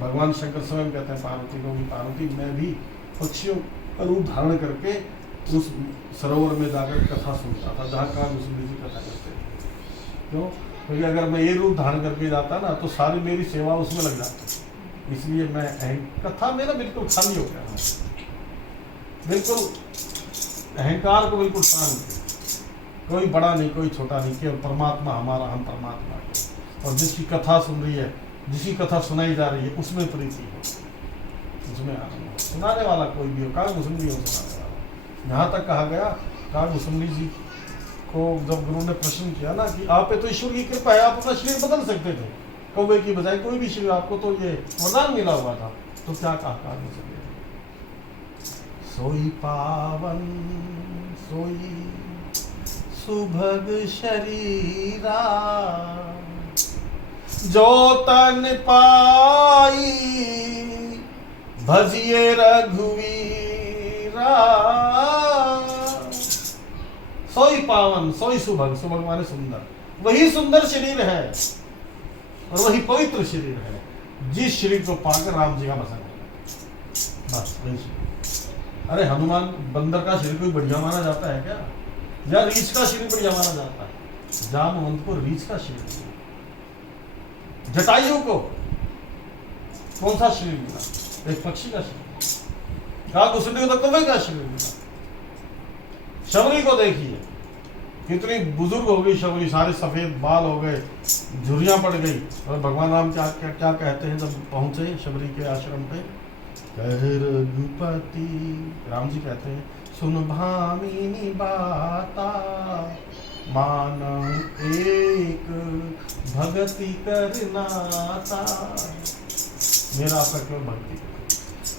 भगवान शंकर स्वयं कहते हैं पार्वती को, पार्वती मैं भी पक्षियों का रूप धारण करके उस सरोवर में जाकर कथा सुनता था, जहाँ कागभूषुंडी जी कथा करते थे। क्यों? क्योंकि अगर मैं ये रूप धारण करके जाता ना तो सारी मेरी सेवा उसमें लग जाती, इसलिए मैं कथा मेरा बिल्कुल खाली हो गया, बिल्कुल अहंकार को बिल्कुल शांत, कोई बड़ा नहीं कोई छोटा नहीं, केवल परमात्मा हमारा, हम परमात्मा के। और जिसकी कथा सुन रही है, जिसकी कथा सुनाई जा रही है, उसमें प्रीति हो, उसमें आनंद हो। सुनाने वाला कोई भी हो, कागभूषुंडी हो सुनाने वाला। यहाँ तक कहा गया कागभूषुंडी जी को जब गुरु ने प्रश्न किया ना कि आप पे तो ईश्वर की कृपा है, आप अपना शरीर बदल सकते थे, कौवे की बजाय कोई भी शरीर, आपको तो ये वरदान मिला हुआ था, तो क्या कहा कागभूषुंडी? सोई पावन सोई सुभग शरीरा, जो तन पाई भजिए रघुवीरा। सोई पावन सोई सुभग, सुभग माने सुंदर, वही सुंदर शरीर है और वही पवित्र शरीर है जिस शरीर को पाकर राम जी का भजन करें। बस वही शरीर। अरे हनुमान बंदर का शरीर कोई बढ़िया माना जाता है क्या? या रीछ का शरीर बढ़िया माना जाता है? जामवंत को रीछ का शरीर, जटायु को कौन सा शरीर मिला? एक पक्षी का शरीर। कागभूषुंडी को तो कौवे का शरीर मिला। शबरी को देखिए कितनी बुजुर्ग हो गई शबरी, सारे सफेद बाल हो गए, झुर्रियां पड़ गई, और भगवान राम क्या क्या, क्या कहते हैं जब पहुंचे शबरी के आश्रम पे? कह रघुपति, राम जी कहते हैं सुन भामिनी बाता, मानव एक भगति करनाता। मेरा आपका केवल भक्ति करो।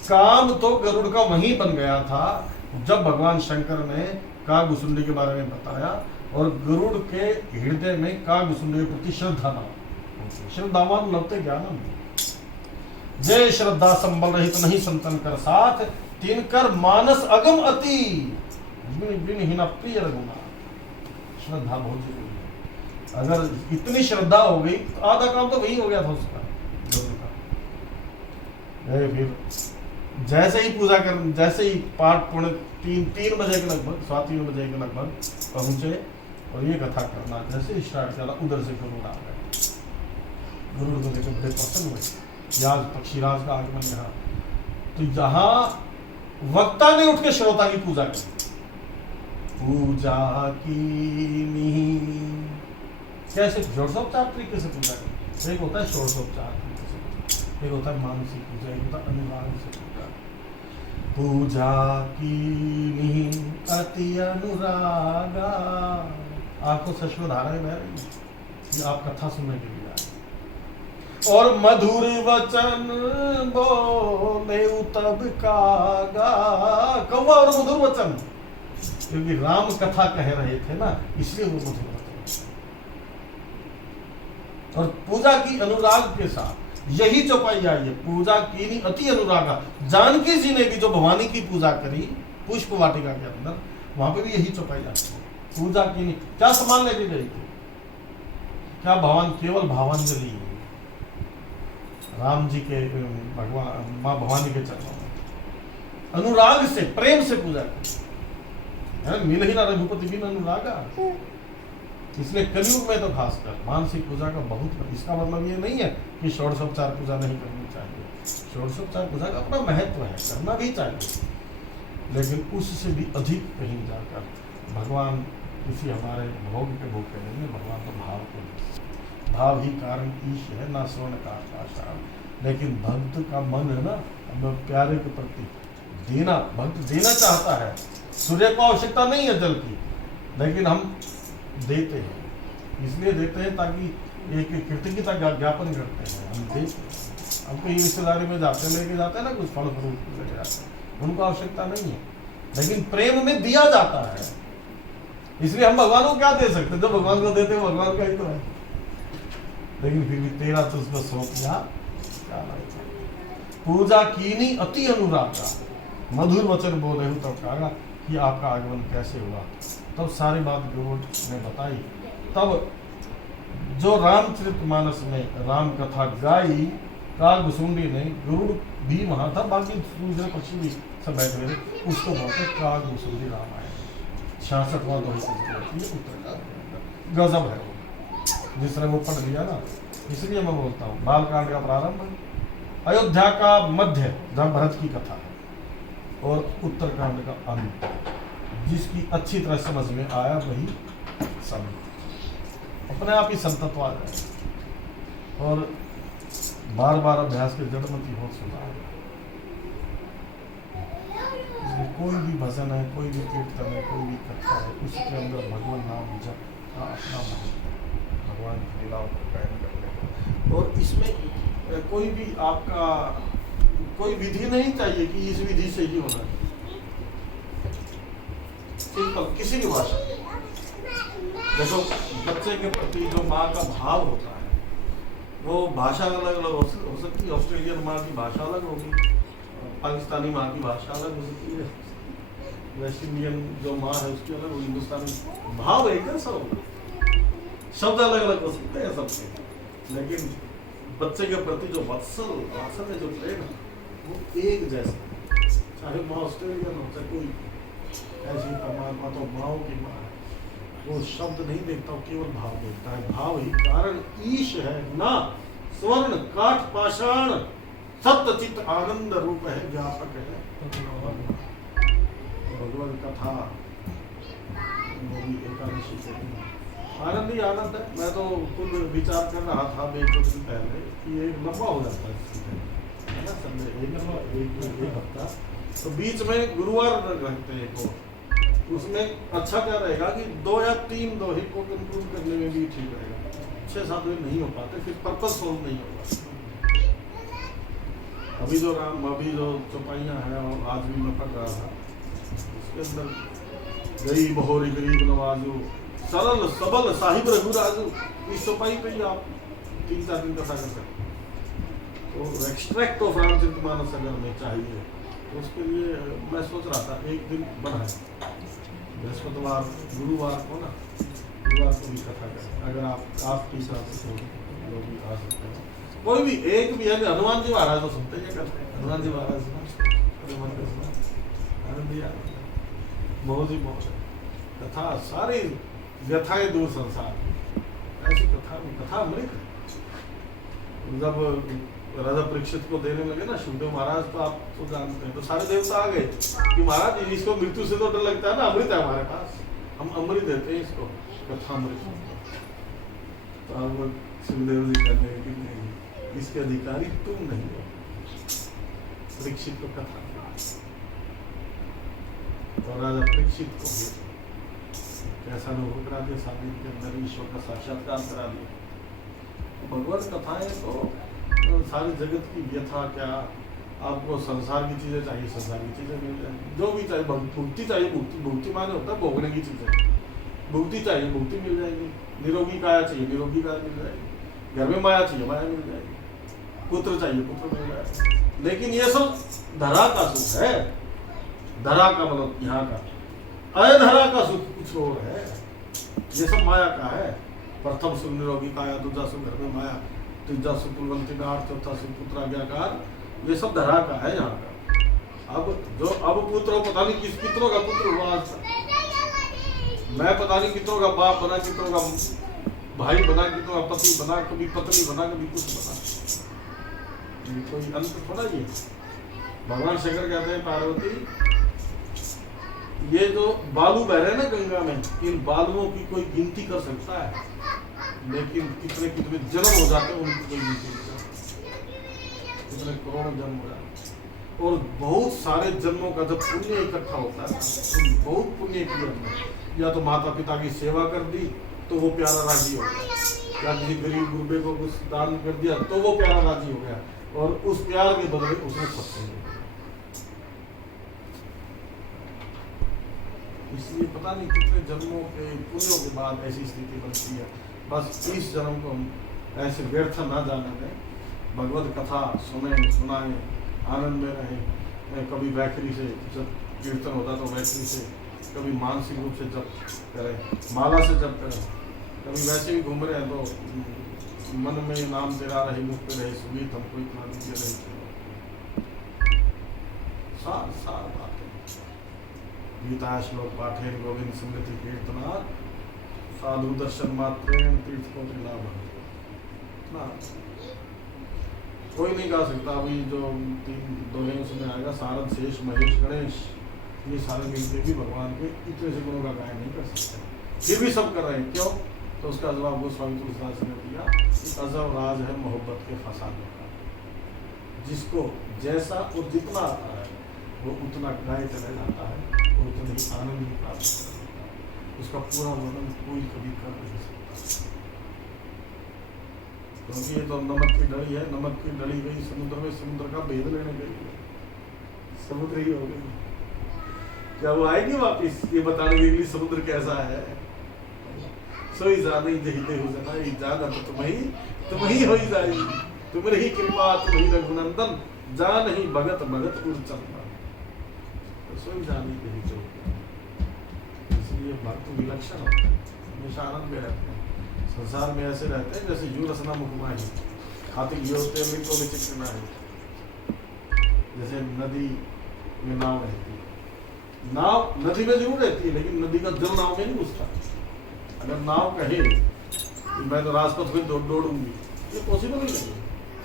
काम तो गरुड़ का वहीं बन गया था जब भगवान शंकर ने कागभूषुंडी के बारे में बताया, और गरुड़ के हृदय में कागभूषुंडी के प्रति श्रद्धा न, श्रद्धावान लौटे ज्ञानम। जय श्रद्धा संबल रहित नहीं संतन कर साथ, तिनकर मानस अगम अति, बिन बिन हिना प्रिय रघुना। श्रद्धा बहुत जरूरी है। अगर इतनी श्रद्धा हो गई तो आधा काम तो वही हो गया था उसका। फिर जैसे ही पूजा कर, जैसे ही पाठ पूर्ण 3 बजे के लगभग, 3:15 बजे के लगभग पहुंचे और ये कथा करना जैसे स्टार्ट करा, उधर से गरुड़ आ गए। गरुड़ को देखकर बड़े प्रसन्न हुए, आज पक्षीराज का आगमन यहाँ तो यहां वक्ता ने उठ के श्रोता की पूजा की। पूजा की कैसे? षोडशोपचार तरीके से पूजा की। एक होता है षोडशोपचार तरीके से पूजा, एक होता है मानसिक पूजा, एक होता है अनुराग से पूजा। पूजा की अति अनुरागा, आपको सश्वधाराएं बह रही है, ये आप कथा सुनने के लिए आए। और मधुर वचन बोले तब कागा, कौवा और मधुर वचन, क्योंकि राम कथा कह रहे थे ना, इसलिए वो मधुर वचन। और पूजा की अनुराग के साथ यही चौपाई आई है, पूजा की नहीं अति अनुरागा। जानकी जी ने भी जो भवानी की पूजा करी पुष्प वाटिका के अंदर, वहां पे भी यही चौपाई आती है। पूजा की नहीं, क्या सामान लेके गई थी? क्या भगवान केवल भावांजलि राम जी के भगवान माँ भवानी के चरणों में अनुराग से प्रेम से पूजा की। मिल ही ना रघुपति बिन अनुरागा। इसलिए कलयुग में तो खासकर मानसिक पूजा का बहुत, इसका मतलब ये नहीं है कि षोडशोपचार पूजा नहीं करनी चाहिए। षोडशोपचार पूजा का अपना महत्व है, करना भी चाहिए, लेकिन उससे भी अधिक कहीं जाकर भगवान किसी हमारे भोग के भूखे नहीं है। भगवान तो भाव को, भाव ही कारण ईश है, ना स्वर्ण का आशान। लेकिन भक्त का मन है ना, हमें प्यारे के प्रति देना, भक्त देना चाहता है। सूर्य को आवश्यकता नहीं है जल की, लेकिन हम देते हैं, इसलिए देते हैं ताकि एक कृतज्ञता ज्ञापन करते हैं। हम देते हैं, हम कहीं रिश्तेदारी में जाते लेके जाते हैं ना, कुछ फल फ्रूट लेके जाते हैं, उनको आवश्यकता नहीं है, लेकिन प्रेम में दिया जाता है। इसलिए हम भगवान को क्या दे सकते? जो भगवान को देते हैं भगवान का ही तो है, लेकिन फिर भी तेरा तो उसको सौंप दिया। पूजा कीनी अति अनुरागा, मधुर वचन बोले हूँ तब कहा कि आपका आगमन कैसे हुआ। तब सारी बात गुरु ने बताई। तब जो रामचरितमानस में राम कथा गाई, कागभुसुंडी ने, गुरु भी वहां था, बाकी दूसरे पक्षी भी सब बैठे हुए थे, उसको बोलते कागभुसुंडी रामायण। 66वां उत्तरकांड गजब है वो, जिसने वो पढ़ लिया ना। इसलिए मैं बोलता हूँ बालकांड का प्रारंभ, अयोध्या का मध्य जहाँ भरत की कथा है, और उत्तरकांड का अंत, जिसकी अच्छी तरह समझ में आया वही संत, अपने आप ही संतत्व आ जाए। और बार बार अभ्यास के जड़मती हो सुधार। कोई भी भजन है, कोई भी कीर्तन है, कोई भी कथा है, उसके अंदर भगवान नाम जप का अपना महत्व, भगवान की लीलाओं को कायम करने का। और इसमें कोई भी आपका कोई विधि नहीं चाहिए कि इस विधि से ही होना है। सिंपल, किसी भी भाषा, देखो बच्चे के प्रति जो माँ का भाव होता है, वो भाषा अलग अलग हो सकती है। ऑस्ट्रेलियन माँ की भाषा अलग होगी, पाकिस्तानी माँ की भाषा अलग हो सकती है, वेस्ट इंडियन जो माँ है उसकी अलग, हिंदुस्तानी, भाव एक जैसा होगा, शब्द अलग अलग हो सकते हैं सबके, लेकिन बच्चे के प्रति जो वात्सल है, जो प्रेम है, वो एक जैसा, चाहे माँ ऑस्ट्रेलियन हो, चाहे कोई ऐसी परमात्मा तो माओ की माँ है। वो शब्द नहीं देखता, वो केवल भाव देखता है। भाव ही कारण ईश है ना, स्वर्ण काठ पाषाण सत्य चित्त आनंद रूप है, व्यापक है भगवान कथा। एकादशी से आनंद ही आनंद है। मैं तो खुद विचार कर रहा था एक कुछ दिन पहले कि ये लंबा हो जाता है ना, संडे एक हफ्ता, तो बीच में गुरुवार रखते हैं को, उसमें अच्छा क्या रहेगा कि 2 या 3 दोहे को कंक्लूड करने में भी ठीक रहेगा। 6-7 दिन नहीं हो पाते, फिर पर्पस सोल्व नहीं होगा। अभी जो चौपाइयाँ हैं, और आज भी मैं पढ़ रहा था, उसके अंदर गरीब होरी गरीब नवाजू, सरल सबल साहिब रघुराजू, इस चौपाई पे ही आप 3-4 दिन कथा कर सकते। तो एक्सट्रैक्ट ऑफ रामचरितमानस अगर हमें चाहिए, तो उसके लिए मैं सोच रहा था एक दिन बढ़ाए, बृहस्पतिवार गुरुवार को ना, गुरुवार को भी कथा करें। अगर आपकी हिसाब से लोग भी आ सकते हैं, कोई भी एक भी है। हनुमान जी महाराज तो सुनते हैं, करते हैं हनुमान जी महाराज बहुत ही बहुत कथा, सारी व्यथाएं दूर संसार, ऐसी कथा अमृत। जब राजा परीक्षित को देने लगे ना सुखदेव महाराज, तो आप तो जानते हैं, तो सारे देवता आ गए कि महाराज इसको मृत्यु से तो डर लगता है ना, अमृत है हमारे पास, हम अमृत देते हैं इसको, कथामृत। तो अब सुखदेव जी कहते हैं कि नहीं, इसके अधिकारी तुम नहीं हो, परीक्षित को कथा। तो राजा परीक्षित को कैसा अनुभव करा दिया, सामने के अंदर ईश्वर का साक्षात्कार करा दिया। भगवत कथाएं तो सारी जगत की व्यथा क्या, आपको संसार की चीजें चाहिए, संसार की चीजें मिल जाएंगी, जो भी चाहिए, भुक्ति चाहिए, भुक्ति माने होता है भोगने की चीजें, भुक्ति चाहिए भुक्ति मिल जाएगी, निरोगी काया चाहिए निरोगी काया मिल जाएगी, घर में माया चाहिए माया मिल जाएगी, पुत्र चाहिए पुत्र मिल जाएगा। लेकिन ये सब धरा का सुख है, धरा का मतलब यहाँ का, अधरा का सुख कुछ और है, ये सब माया का है। प्रथम सुख निरोगी काया, दूसरा सुख घर में माया, तीसरा सुख कुलवंती का, चौथा सुख पुत्राज्ञाकार, ये सब धरा का है यहाँ का। अब पुत्र हो, पता नहीं किस कितनों का पुत्र हुआ आज तक, मैं पता नहीं कितनों का बाप बना, कितनों का भाई बना, कितनों का पति बना, कभी पत्नी बना, कभी कुछ बना, कोई अंत थोड़ा। ये भगवान शंकर कहते हैं पार्वती, ये जो बालू बह रहे हैं ना गंगा में, इन बालुओं की कोई गिनती कर सकता है, लेकिन कितने कितने जन्म हो जाते हैं उनकी कोई गिनती नहीं कर सकता, कितने करोड़ों जन्म हो जाते हैं। और बहुत सारे जन्मों का जब पुण्य इकट्ठा होता है तो बहुत पुण्य किया हमने, या तो माता पिता की सेवा कर दी तो वो प्यारा राजी हो गया, या किसी गरीब गुरबे को कुछ दान कर दिया तो वो प्यारा राजी हो गया, और उस प्यार के बदले उसने सत्संग किया। इसलिए पता नहीं कितने जन्मों के पुण्यों के बाद ऐसी स्थिति बनती है। बस इस जन्म को हम ऐसे व्यर्थ ना जाने दें, भगवत कथा सुने सुनाएं, आनंद में रहें। कभी वैखरी से जब कीर्तन होता तो वैखरी से, कभी मानसिक रूप से जप करें, माला से जप करें, कभी वैसे ही घूम रहे हैं तो मन में नाम तेरा रहे, मुख पे रहे सुगीत, हमको इतना दीजिए रहे। सार सार बातें गीता श्लोक पाठे गोविंद स्मृति कीर्तना साधु दर्शन मात्रेण तीर्थ को लाभ। कोई नहीं गा सकता। अभी जो 3 दोहे उसमें आएगा, सारद शेष महेश गणेश, ये सारे मिलके भी भगवान के इतने से गुणों का गायन नहीं कर सकते, फिर भी सब कर रहे हैं। क्यों? तो उसका जवाब गोस्वामी तुलसीदास ने दिया, अजब राज है मोहब्बत के फसाने का। जिसको जैसा और जितना आता है वो उतना गाय चला जाता है, वो उतना ही आनंद ही प्राप्त करता है। उसका पूरा वर्णन कोई कभी कर नहीं सकता, क्योंकि ये तो नमक की डली है, नमक की डली गई समुद्र में, समुद्र का भेद लेने गई है, समुद्र ही हो गई। क्या वो आएगी वापिस ये बताने के लिए समुद्र कैसा है? सोई जाने जहिते हो जाना, ये जाना तो तुम ही हो जाएगी, तुम्हारी कृपा तुम्ही रघुनंदन, जान ही भगत भगत उड़ चलना, तो सोई जाने जहिते हो। इसलिए भक्त विलक्षण होते हैं, हमेशा आनंद में रहते हैं। संसार में ऐसे रहते हैं जैसे यू रसना मुखमाही खाते योते में को विचित्र ना है। जैसे नदी में नाव रहती है, नाव नदी में जरूर रहती है, लेकिन नदी का जल नाव में नहीं घुसता। अगर नाव कहे कि मैं तो राजपथ में दौड़ूंगी, ये पॉसिबल नहीं है।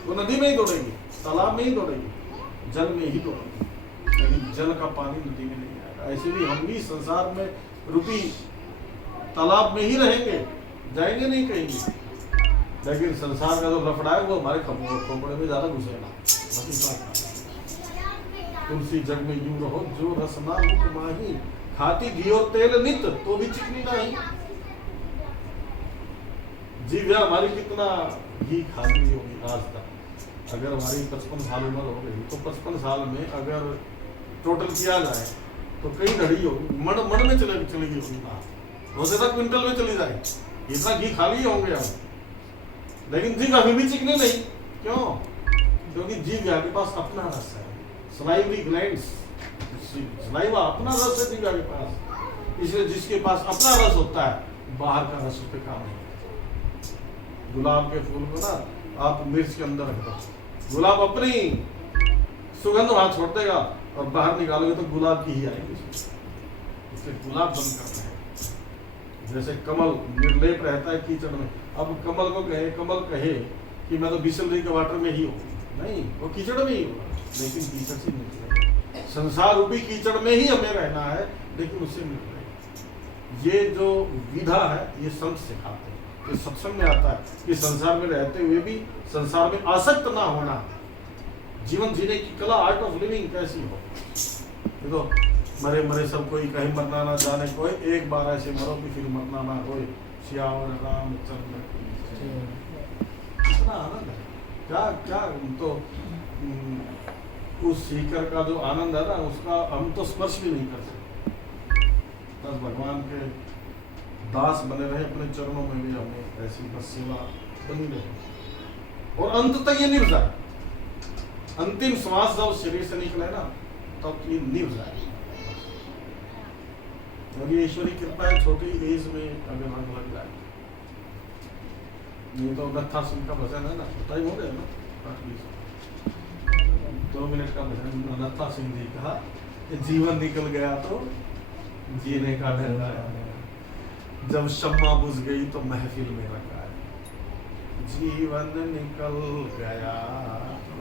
वो नदी में ही दौड़ेगी, तालाब में ही दौड़ेगी, जल में ही दौड़ेगी, लेकिन जल का पानी नदी में नहीं आएगा। ऐसे भी हम भी संसार में रूपी तालाब में ही रहेंगे, जाएंगे नहीं कहीं, लेकिन संसार का जो लफड़ा है वो हमारे खोपड़े में ज्यादा घुसेगा। तुलसी जग में यूं रहो जो रसना मुख माही, खाती घी और तेल नित तो भी चिकनी नहीं। जीव्या हमारी कितना घी खाती होगी आज तक। अगर हमारी 55 साल उम्र हो गई तो 55 साल में अगर टोटल किया जाए तो कई घड़ी होगी, मन में चलेगी होगी, हो सकता क्विंटल में चली जाए, इतना घी खा लिए होंगे हम, लेकिन जीव अभी भी चिकने नहीं। क्यों? क्योंकि जीव्या के पास अपना रस है, सलाइवरी ग्लैंड्स, सलाइवा अपना रस है जीव्या के पास। इसलिए जिसके पास अपना रस होता है बाहर का रस उस पर काम नहीं। गुलाब के फूल को ना आप मिर्च के अंदर रख दो, गुलाब अपनी सुगंध वहां छोड़ देगा और बाहर निकालोगे तो गुलाब की ही आएगी। इसलिए गुलाब बंद करना है। जैसे कमल निर्लेप रहता है कीचड़ में, अब कमल को कहे कि मैं तो बिसलरी के वाटर में ही हूँ, नहीं, वो कीचड़ में ही होगा, लेकिन कीचड़ से मिल रहे। संसार रूपी कीचड़ में ही हमें रहना है, लेकिन उससे मिल रहे। ये जो विधा है ये संत सिखाते हैं, ये सत्संग में आता है कि संसार में रहते हुए भी संसार में आसक्त ना होना, जीवन जीने की कला, आर्ट ऑफ लिविंग कैसी हो। ये तो मरे मरे सब कोई, कहीं मरना ना जाने कोई, एक बार ऐसे मरो कि फिर मरना ना कोई, सियावर रामचंद्र की। इतना आनंद है, क्या क्या। तो उस सीकर का जो आनंद है ना, उसका हम तो स्पर्श भी नहीं कर सकते। बस भगवान के दास बने रहे, अपने चरणों में भी हमें ऐसी बस सेवा बनी रहे, और अंत तक ये निभ जाए। अंतिम श्वास जब शरीर से निकले ना, तब ये निभ जाए। और ये ईश्वरी कृपा है, छोटी एज में अगर रंग लग जाए। ये तो नत्था सिंह का भजन है ना, टाइम हो गया ना, 2 मिनट का भजन। नत्था सिंह जी कहा कि जीवन निकल गया तो जीने का ढंग आया, जब शम्मा बुझ गई तो महफिल में रखा है। जीवन निकल गया तो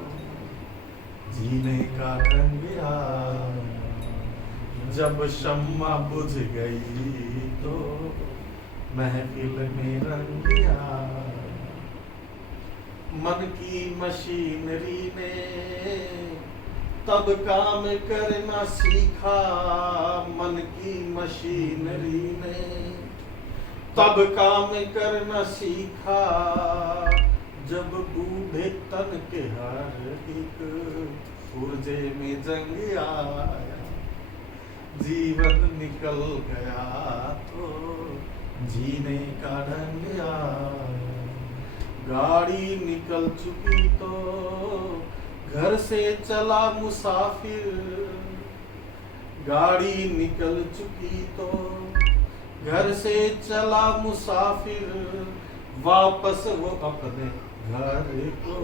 जीने का ढंग आया, जब शम्मा बुझ गई तो महफिल में रंग आया। मन की मशीनरी ने तब काम करना सीखा, मन की मशीनरी ने तब काम करना सीखा, जब बूढ़े तन के हर एक पुर्जे में जंग आया। जीवन निकल गया तो जीने का ढंग आया, गाड़ी निकल चुकी तो घर से चला मुसाफिर, गाड़ी निकल चुकी तो घर से चला मुसाफिर, वापस वो अपने घर को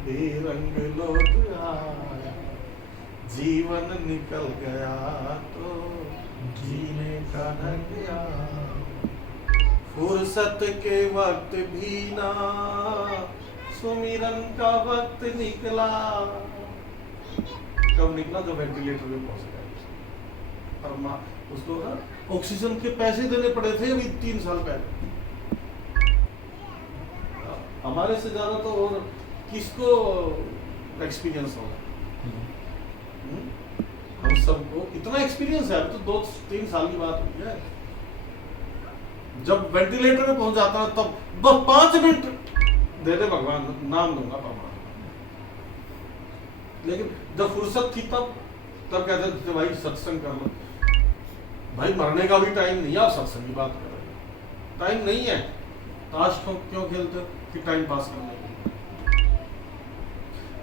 बेरंग लौट आया। जीवन निकल गया तो जीने का ढंग आया, फुर्सत के वक्त भी ना सुमिरन का वक्त निकला। कब निकला? जब वेंटिलेटर में पहुंच गया। और उसको ना ऑक्सीजन के पैसे देने पड़े थे अभी 3 साल पहले। हमारे से ज्यादा तो और किसको एक्सपीरियंस होगा? हम सबको इतना एक्सपीरियंस है। अभी तो 2-3 साल की बात हुई है। जब वेंटिलेटर में पहुंच जाता है तब बस 5 मिनट दे दे भगवान, नाम दूंगा प्रमाण। लेकिन जब फुर्सत थी तब कहते थे भाई सत्संग कर लो। भाई मरने का भी टाइम नहीं है, आप सत्संग की बात कर रहे हो। टाइम नहीं है, ताश क्यों खेलते कि टाइम पास करने के लिए।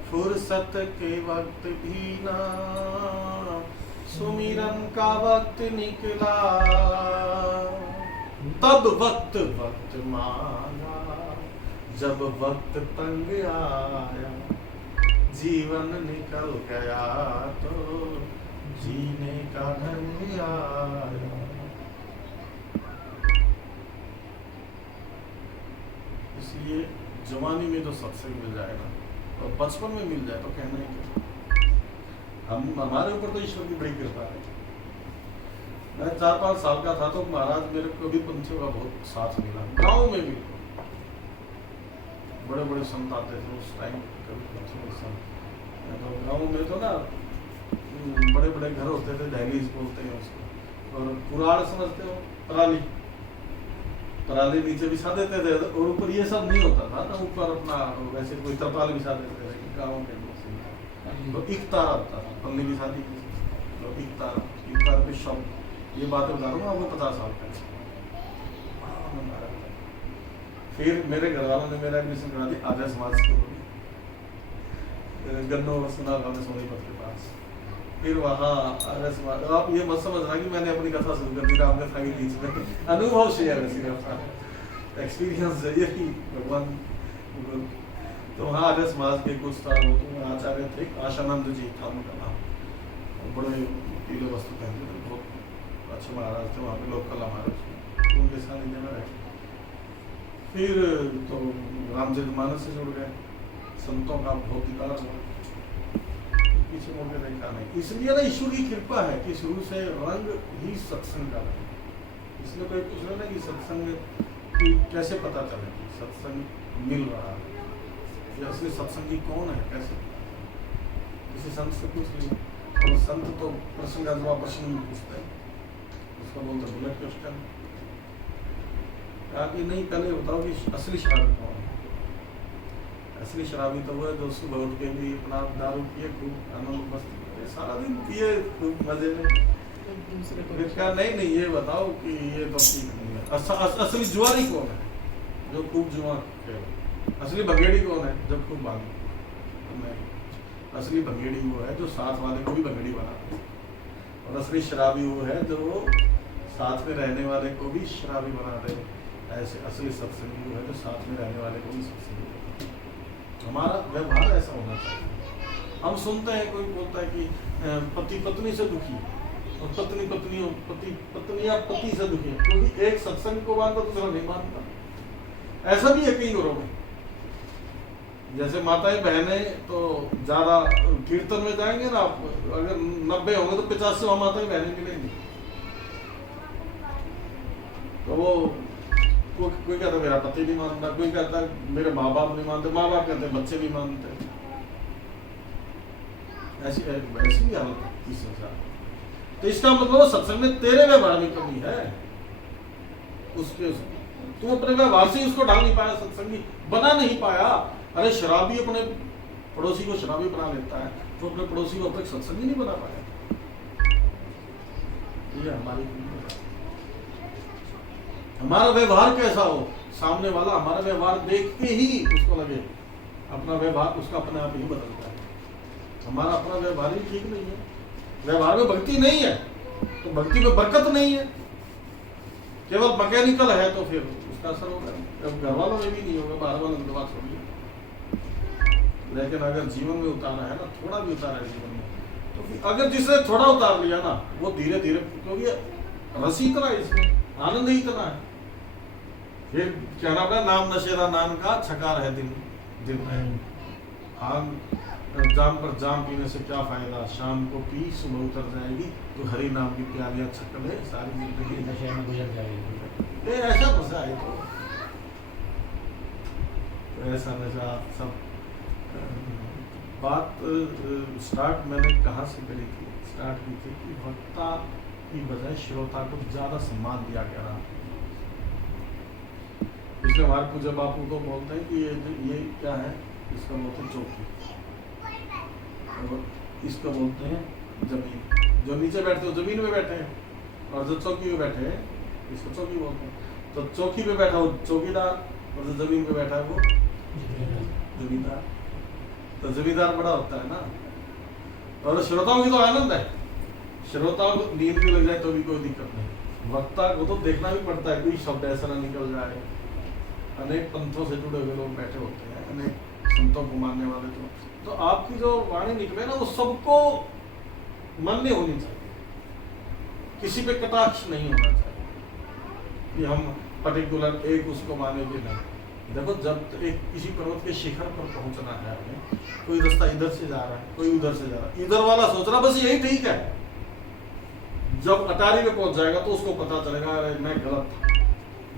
फुर्सत के वक्त भी ना सुमिरन का वक्त निकला, तब वक्त मांगा, जब वक्त तंग आया। जीवन निकल गया तो जीने का ढंग आया। इसलिए जवानी में जो सत्संग मिल जाए ना, और बचपन में मिल जाए तो कहना ही क्या। हमारे ऊपर तो ईश्वर की बड़ी कृपा है। मैं 4-5 साल का था तो महाराज मेरे को भी पंछियों का बहुत साथ मिला। गांव में भी बड़े बड़े संत आते थे उस टाइम। कभी पंछियों के संत तो गाँव में तो ना बड़े बड़े घर होते थे, दहलीज बोलते हैं उसको, और पुराण समझते हो, पराली नीचे बिछा देते थे, और ऊपर ये सब नहीं होता था ना, ऊपर अपना वैसे कोई तरपाल बिछा देते थे गाँव के लोग। तो इकतारा होता था, पल्ली बिछा दी तो इकतार पे शब्द। ये बातें बता रहा हूँ आपको 50 साल पहले। फिर मेरे घर वालों ने मेरा एडमिशन करा दिया आर्य समाज स्कूल में, गन्नो सुना सोनीपत के पास। फिर वहाँ आर्य समाज, आप ये मत समझना कि मैंने अपनी कथा शुरू कर दी राम कथा के बीच में। अनुभव शेयर है सिर्फ, एक्सपीरियंस है यही भगवान। तो वहाँ आर्य समाज के कुछ था, वो तो आचार्य थे, आशानंद जी था उनका नाम। बड़े पीले वस्त्र पहनते थे, बहुत अच्छे महाराज थे। वहाँ पे लोकल हमारे उनके सानिध्य में रहे। फिर तो रामचरितमानस से जुड़ गए, संतों का भौतिकार किसी मुड़ के देखा नहीं। इसलिए ना ईश्वर की कृपा है कि शुरू से रंग ही सत्संग का रंग। इसलिए कोई पूछ रहा ना कि सत्संग की कैसे पता चले कि सत्संग मिल रहा है, या असली सत्संगी कौन है, कैसे किसी संत से पूछ लीजिए। और संत तो प्रश्न का जवाब प्रश्न में पूछते हैं, उसको बोलते बुलेट क्वेश्चन। कहा कि नहीं, पहले बताओ कि असली शराबी कौन है। असली शराबी तो वो है जो सुबह उठ के भी अपना दारू पिए, खूब आनंद मस्ती करे, सारा दिन पिए खूब मजे में। फिर कहा नहीं, ये बताओ कि ये तो ठीक नहीं है। असली जुआरी कौन है, जो खूब जुआ खेले। असली भंगेड़ी कौन है, जो खूब भागे। नहीं, असली भंगेड़ी वो है जो साथ वाले को भी भंगेड़ी बना दे, और असली शराबी वो है जो साथ में रहने वाले को भी शराबी बना दे। ऐसे असली सत्संगी वो है जो साथ में रहने वाले को भी सत्संगी बना दे। हमारा व्यवहार ऐसा होना चाहिए। हम सुनते हैं कोई बोलता है कि पति पत्नी से दुखी है, और पत्नी पत्नियां पति से दुखी है, क्योंकि एक सत्संग को मानता दूसरा नहीं मानता। ऐसा भी है कई घरों में। जैसे माताएं बहनें तो ज्यादा कीर्तन में जाएंगे ना, आप अगर 90 होंगे तो 85 माताएं बहनें मिलेंगी। तो वो कोई कहता मेरा पति नहीं मानता, कोई कहता मेरे माँ बाप नहीं मानते, माँ बाप कहते बच्चे नहीं मानते। ऐसी भी हालत है इस संसार। तो इसका मतलब सत्संग में तेरे व्यवहार में कमी है। उसके तू अपने व्यवहार से उसको ढाल नहीं पाया, सत्संगी बना नहीं पाया। अरे शराबी अपने पड़ोसी को शराबी बना लेता है, तो अपने पड़ोसी को अब तक सत्संगी नहीं बना पाया। ये हमारा व्यवहार कैसा हो, सामने वाला हमारा व्यवहार देख के ही उसको लगे अपना व्यवहार उसका अपने आप ही बदलता है। हमारा अपना व्यवहार ही ठीक नहीं है, व्यवहार में भक्ति नहीं है, तो भक्ति में बरकत नहीं है, केवल मैकेनिकल है, तो फिर उसका असर होगा। जब घर वालों में भी नहीं होगा, बाहर वालों की बात छोड़िए। लेकिन अगर जीवन में उतारा है ना, थोड़ा भी उतारा है जीवन में, तो फिर अगर जिसने थोड़ा उतार लिया ना, वो धीरे धीरे, क्योंकि रस इतना है इसमें, आनंद ही इतना है। फिर क्या नाम है, नाम नशेरा नाम का छकार है दिन में। जाम पर जाम पीने से क्या फायदा, शाम को पी सुबह उतर जाएगी, तो हरी नाम की प्यालियां छक ले, सारी जिंदगी नशे में गुजर जाएगी। ऐसा मजा है। तो ऐसा नशा सब बात स्टार्ट मैंने कहाँ से करी थी, स्टार्ट की थी कि वक्ता की बजाय श्रोता को ज्यादा सम्मान दिया गया रहा। इसलिए हमारे पूज्य बापू को बोलते हैं कि ये क्या है, इसका बोलते हैं चौकी, और इसको बोलते हैं जमीन। जो नीचे बैठते हो जमीन में बैठे हैं, और जो चौकी में बैठे हैं इसको चौकी बोलते हैं। तो चौकी पे बैठा हो चौकीदार, और जो जमीन पे बैठा है वो जमींदार। तो जमींदार बड़ा होता है ना। और श्रोताओं की तो आनंद है, श्रोताओं को नींद भी लग जाए तो भी कोई दिक्कत नहीं। वक्ता को तो देखना भी पड़ता है, कोई शब्द ऐसा ना निकल जाए। अनेक पंथों से जुड़े हुए लोग बैठे होते हैं, अनेक संतों को मानने वाले तो आपकी जो वाणी निकले ना, वो सबको मान्य होनी चाहिए, किसी पे कटाक्ष नहीं होना चाहिए कि हम पर्टिकुलर एक उसको मानेंगे नहीं। देखो, जब एक किसी पर्वत के शिखर पर पहुंचना है हमें, कोई रास्ता इधर से जा रहा है, कोई उधर से जा रहा है, इधर वाला सोच रहा बस यही ठीक है। जब अटारी में पहुंच जाएगा तो उसको पता चलेगा अरे मैं गलत था,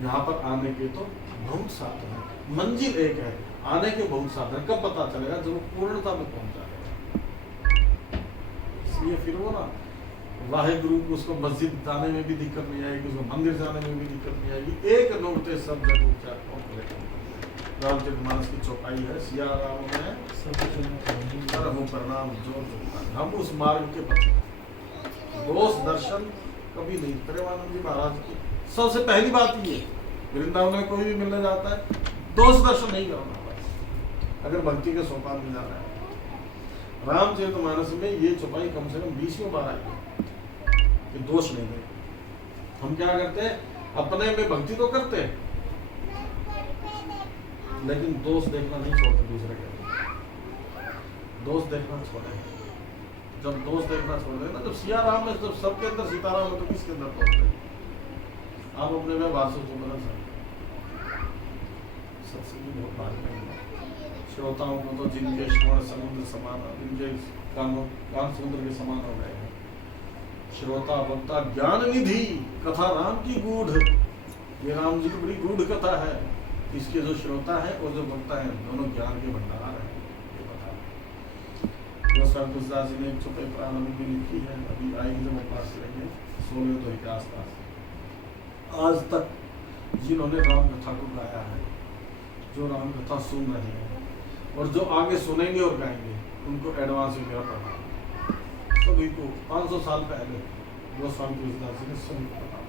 यहाँ पर आने के तो बहुत साधन है, मंजिल एक है, आने के बहुत साधन। कब पता चलेगा, जब वो पूर्णता में पहुंच जाएगा। इसलिए फिर वो ना वाहे गुरु को उसको मस्जिद जाने में भी दिक्कत नहीं आएगी, उसको मंदिर जाने में भी दिक्कत नहीं आएगी। एक नोटते सब जग ऊंचा रामचरितमानस की चौपाई है, सिया राम में करहु प्रणाम जोर। हम उस मार्ग के पथ, दोष दर्शन कभी नहीं। प्रेमानंद जी महाराज की सबसे पहली बात ये, वृंदावन में कोई भी मिलने जाता है दोष दर्शन नहीं करना, अगर भक्ति के सोपान में जाना है। रामचरितमानस में ये चौपाई कम से कम 20 बार आई है कि दोष नहीं दे। हम क्या करते हैं, अपने में भक्ति तो करते हैं लेकिन दोष देखना नहीं छोड़ते, दूसरे के दोष देखना छोड़े। जब दोष देखना छोड़ दे ना, जब सिया राम में, जब सबके अंदर सीताराम है तो किसके अंदर पहुंचते? आप अपने व्यवहार से बदल सकते। सत्संग बहुत भारी है। श्रोताओं को तो जिनके श्रवण समुद्र समान, जिनके गान समुद्र के समान हो गए हैं। श्रोता वक्ता ज्ञान निधि, कथा राम की गूढ़, ये राम जी की बड़ी गूढ़ कथा है। इसके जो श्रोता है और जो वक्ता है, दोनों ज्ञान के भंडार है। ये बता गोस्वामी तुलसीदास जी ने एक छोटे प्रारंभ भी लिखी है, अभी आएगी जब हम पाठ करेंगे 16 के आसपास। आज तक जिन्होंने राम कथा को गाया है, जो राम कथा सुन रहे हैं और जो आगे सुनेंगे और गाएंगे, उनको एडवांस में मेरा प्रणाम। सभी को 500 साल पहले गोस्वामी तुलसीदास जी ने सभी को पता,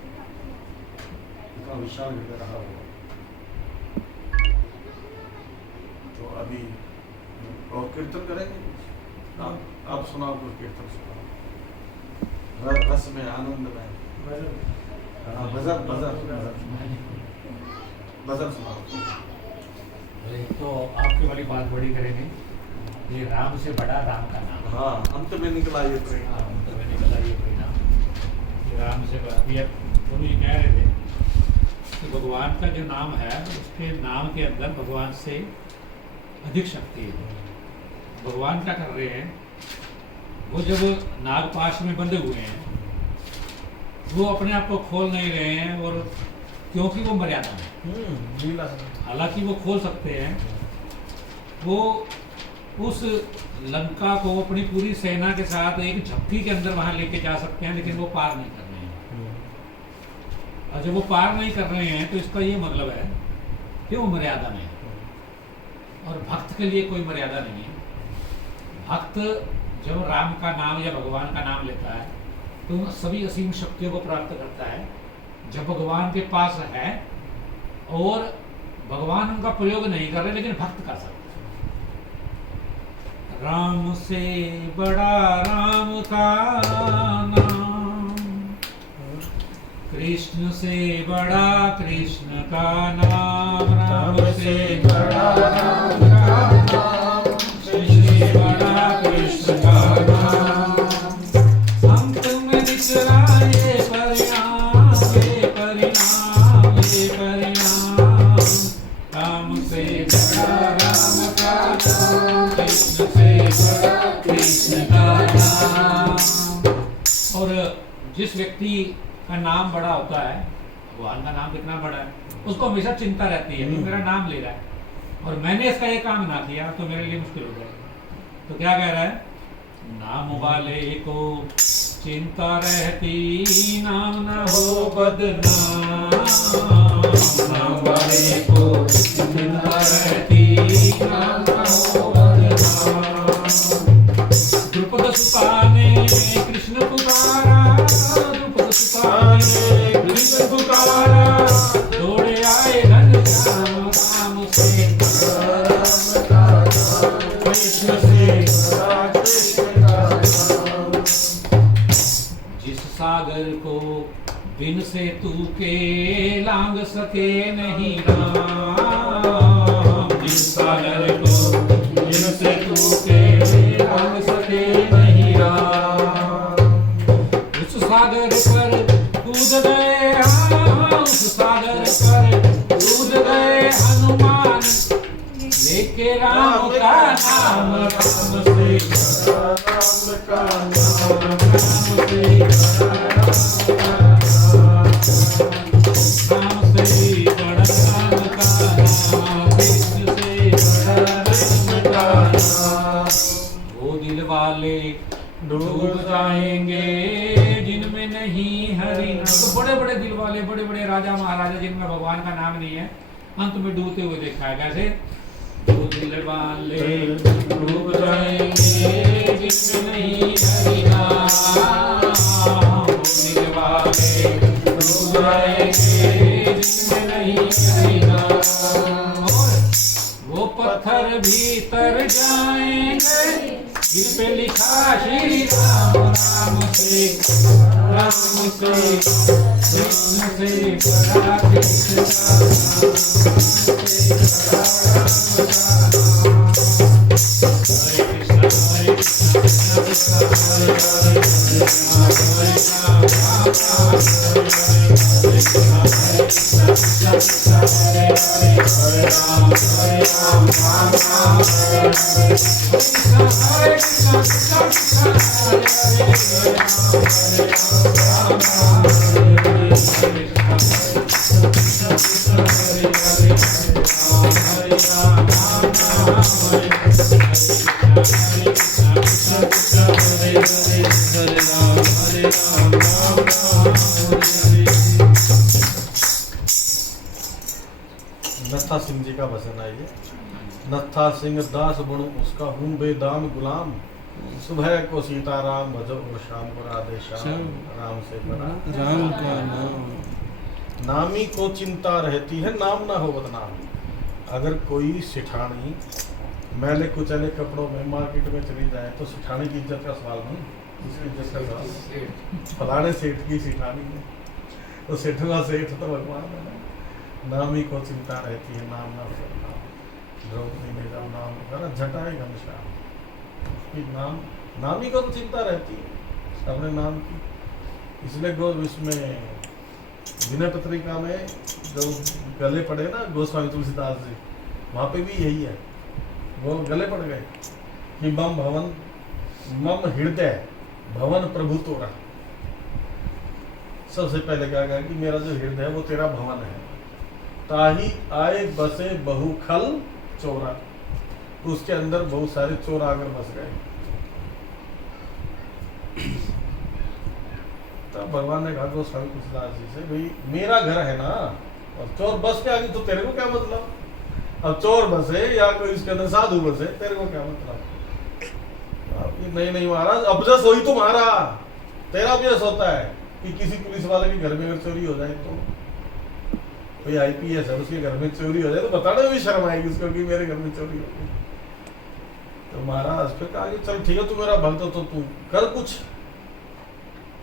इतना विशाल हृदय रहा होगा। तो अभी और कीर्तन करेंगे। आप सुनाओ, कुछ कीर्तन सुनाओ, रस में, आनंद में। भजन सुनाओ। तो आपकी वाली बात बड़ी करेंगे, ये राम से बड़ा राम का नाम। हाँ, अंत में निकला ये परिणाम। अंत में निकला ये परिणाम, राम से बड़ा। ये तुम ये कह रहे थे कि भगवान का जो नाम है, उसके नाम के अंदर भगवान से अधिक शक्ति है। भगवान क्या कर रहे हैं, वो जब नागपाश में बंधे हुए हैं, वो अपने आप को खोल नहीं रहे हैं, और क्योंकि वो मर्यादा में, हालांकि वो खोल सकते हैं। वो उस लंका को अपनी पूरी सेना के साथ एक झपकी के अंदर वहां लेके जा सकते हैं, लेकिन वो पार नहीं कर रहे हैं। और जब वो पार नहीं कर रहे हैं, तो इसका ये मतलब है कि वो मर्यादा में है। और भक्त के लिए कोई मर्यादा नहीं है। भक्त जब राम का नाम या भगवान का नाम लेता है, तो सभी असीम शक्तियों को प्राप्त करता है। जब भगवान के पास है और भगवान उनका प्रयोग नहीं कर रहे, लेकिन भक्त कर सकते हैं। राम से बड़ा राम का नाम, कृष्ण से बड़ा कृष्ण का नाम। राम से बड़ा राम का नाम, कृष्ण से बड़ा कृष्ण का नाम। अंत में निकला ये परिणाम, ये परिणाम, ये परिणाम। राम से बड़ा राम का नाम, कृष्ण से बड़ा कृष्ण का नाम। और जिस व्यक्ति का नाम बड़ा होता है, भगवान का नाम कितना बड़ा है, उसको हमेशा चिंता रहती है कि मेरा नाम ले रहा है और मैंने इसका ये काम ना किया तो मेरे लिए मुश्किल हो जाएगा। तो क्या कह रहा है, नाम वाले को चिंता रहती, नाम न हो बदनाम। नाम वाले को चिंता रहती, नाम न हो बदनाम। द्रुपद सुता ने कृष्ण पुकारा, द्रुपद सुता ने कृष्ण पुकारा। दौड़े आए घनश्याम, राम से राम का नाम, कृष्ण से कृष्ण का नाम। जिस सागर को बिन से तू के लांग सके नहीं राम। जिस सागर को बिन से तू के लांग सके नहीं राम। उस सागर पर कूद गए, उस सागर पर कूद गए हनुमान, लेके राम का नाम। राम से राम का नाम, राम से राम से बड़ा राम का नाम, कृष्ण से बड़ा कृष्ण का नाम। वो दिल वाले डूब जाएंगे जिनमें नहीं हरि नाम। तो बड़े बड़े दिल वाले, बड़े बड़े राजा महाराजा जिनमें भगवान का नाम नहीं है, अंत में डूबते हुए देखा है। कैसे? वो दिल वाले डूब जाएंगे जिनमें नहीं हरि नाम। वो दिल वाले डूब जाएंगे जिनमें नहीं हरि नाम। वो पत्थर भी तर जाएंगे जिन पे लिखा श्री राम। राम से कृष्ण से बड़ा कृष्ण का नाम। हरे कृष्ण कृष्ण हरे हरे, हरे राम नत्था सिंह जी का भजन है ये। नत्था सिंह दास बणु उसका हूँ बेदाम गुलाम, सुबह को सीताराम भजो और शाम को राधे श्याम, राम से बड़ा राम का नाम। नामी को चिंता रहती है नाम ना हो बदनाम। अगर कोई सिठानी मैले कुचले कपड़ों में मार्केट में चली जाए तो सिठानी की इज्जत का सवाल नहीं, इसकी इज्जत का सवाल फलाने सेठ की सिठानी है, तो सेठवा सेठ तो भगवान है ना। नामी को चिंता रहती है नाम ना हो बदनाम। द्रौपदी ने जब नाम करा जटाए घनश्याम, उसकी नामी को तो चिंता रहती है अपने नाम की। इसलिए गो इसमें विनय पत्रिका में जो गले पड़े ना गोस्वामी तुलसीदास जी, वहाँ पे भी यही है, वो गले पड़ गए कि मम भवन मम हृदय भवन प्रभु तोरा। सबसे पहले क्या कहा कि मेरा जो हृदय है वो तेरा भवन है। ताही आए बसे बहु खल चोरा, उसके अंदर बहुत सारे चोर आकर बस गए। तब भगवान ने कहा गोस्वामी तुलसीदास जी से, भाई मेरा घर है ना, और चोर बस के आगे तो तेरे को क्या मतलब। अब चोर बसे या कोई इसके अंदर साधु बसे, तेरे को क्या मतलब। नहीं महाराज, अबजस वही तुम्हारा, तेरा अबजस होता है कि किसी पुलिस वाले के घर में अगर चोरी हो जाए, तो कोई आईपीएस है उसके घर में चोरी हो जाए तो बताने में भी शर्म आएगी उसको कि मेरे घर में चोरी हो गई। तो महाराज फिर कहा कि चल ठीक है, तू मेरा भक्त हो तो तू कर कुछ।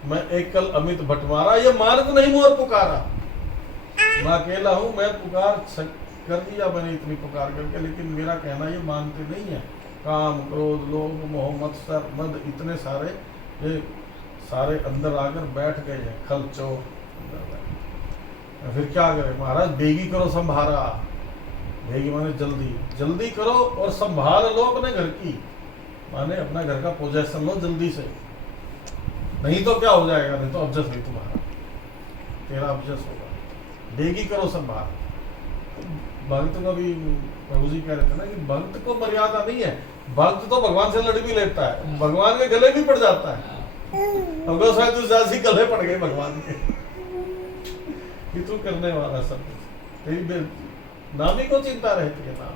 मैं एक कल अमित भटमारा, ये मार्ग नहीं मोर पुकारा। मैं अकेला हूँ, मैं पुकार कर दिया मैंने इतनी पुकार करके, लेकिन मेरा कहना ये मानते नहीं है। काम क्रोध लोभ मोह मत्सर मद इतने सारे ये सारे अंदर आकर बैठ गए हैं, खल चोर। फिर क्या करें महाराज, बेगी करो संभारा। बेगी माने जल्दी, जल्दी करो और संभाल लो अपने घर की, माने अपना घर का पोजेशन लो जल्दी से, नहीं तो क्या हो जाएगा, नहीं तो अबजस नहीं तुम्हारा, तेरा अबजस होगा। बेगी करो संभाल। भक्त को भी प्रभु जी कह रहे थे ना कि भक्त को मर्यादा नहीं है, भक्त तो भगवान से लड़ भी लेता है, भगवान के गले भी पड़ जाता है। अब गोसाई तुलसीदास जी गले पड़ गए भगवान के कि तू करने वाला सब कुछ, तेरी नामी को चिंता रहती है नाम।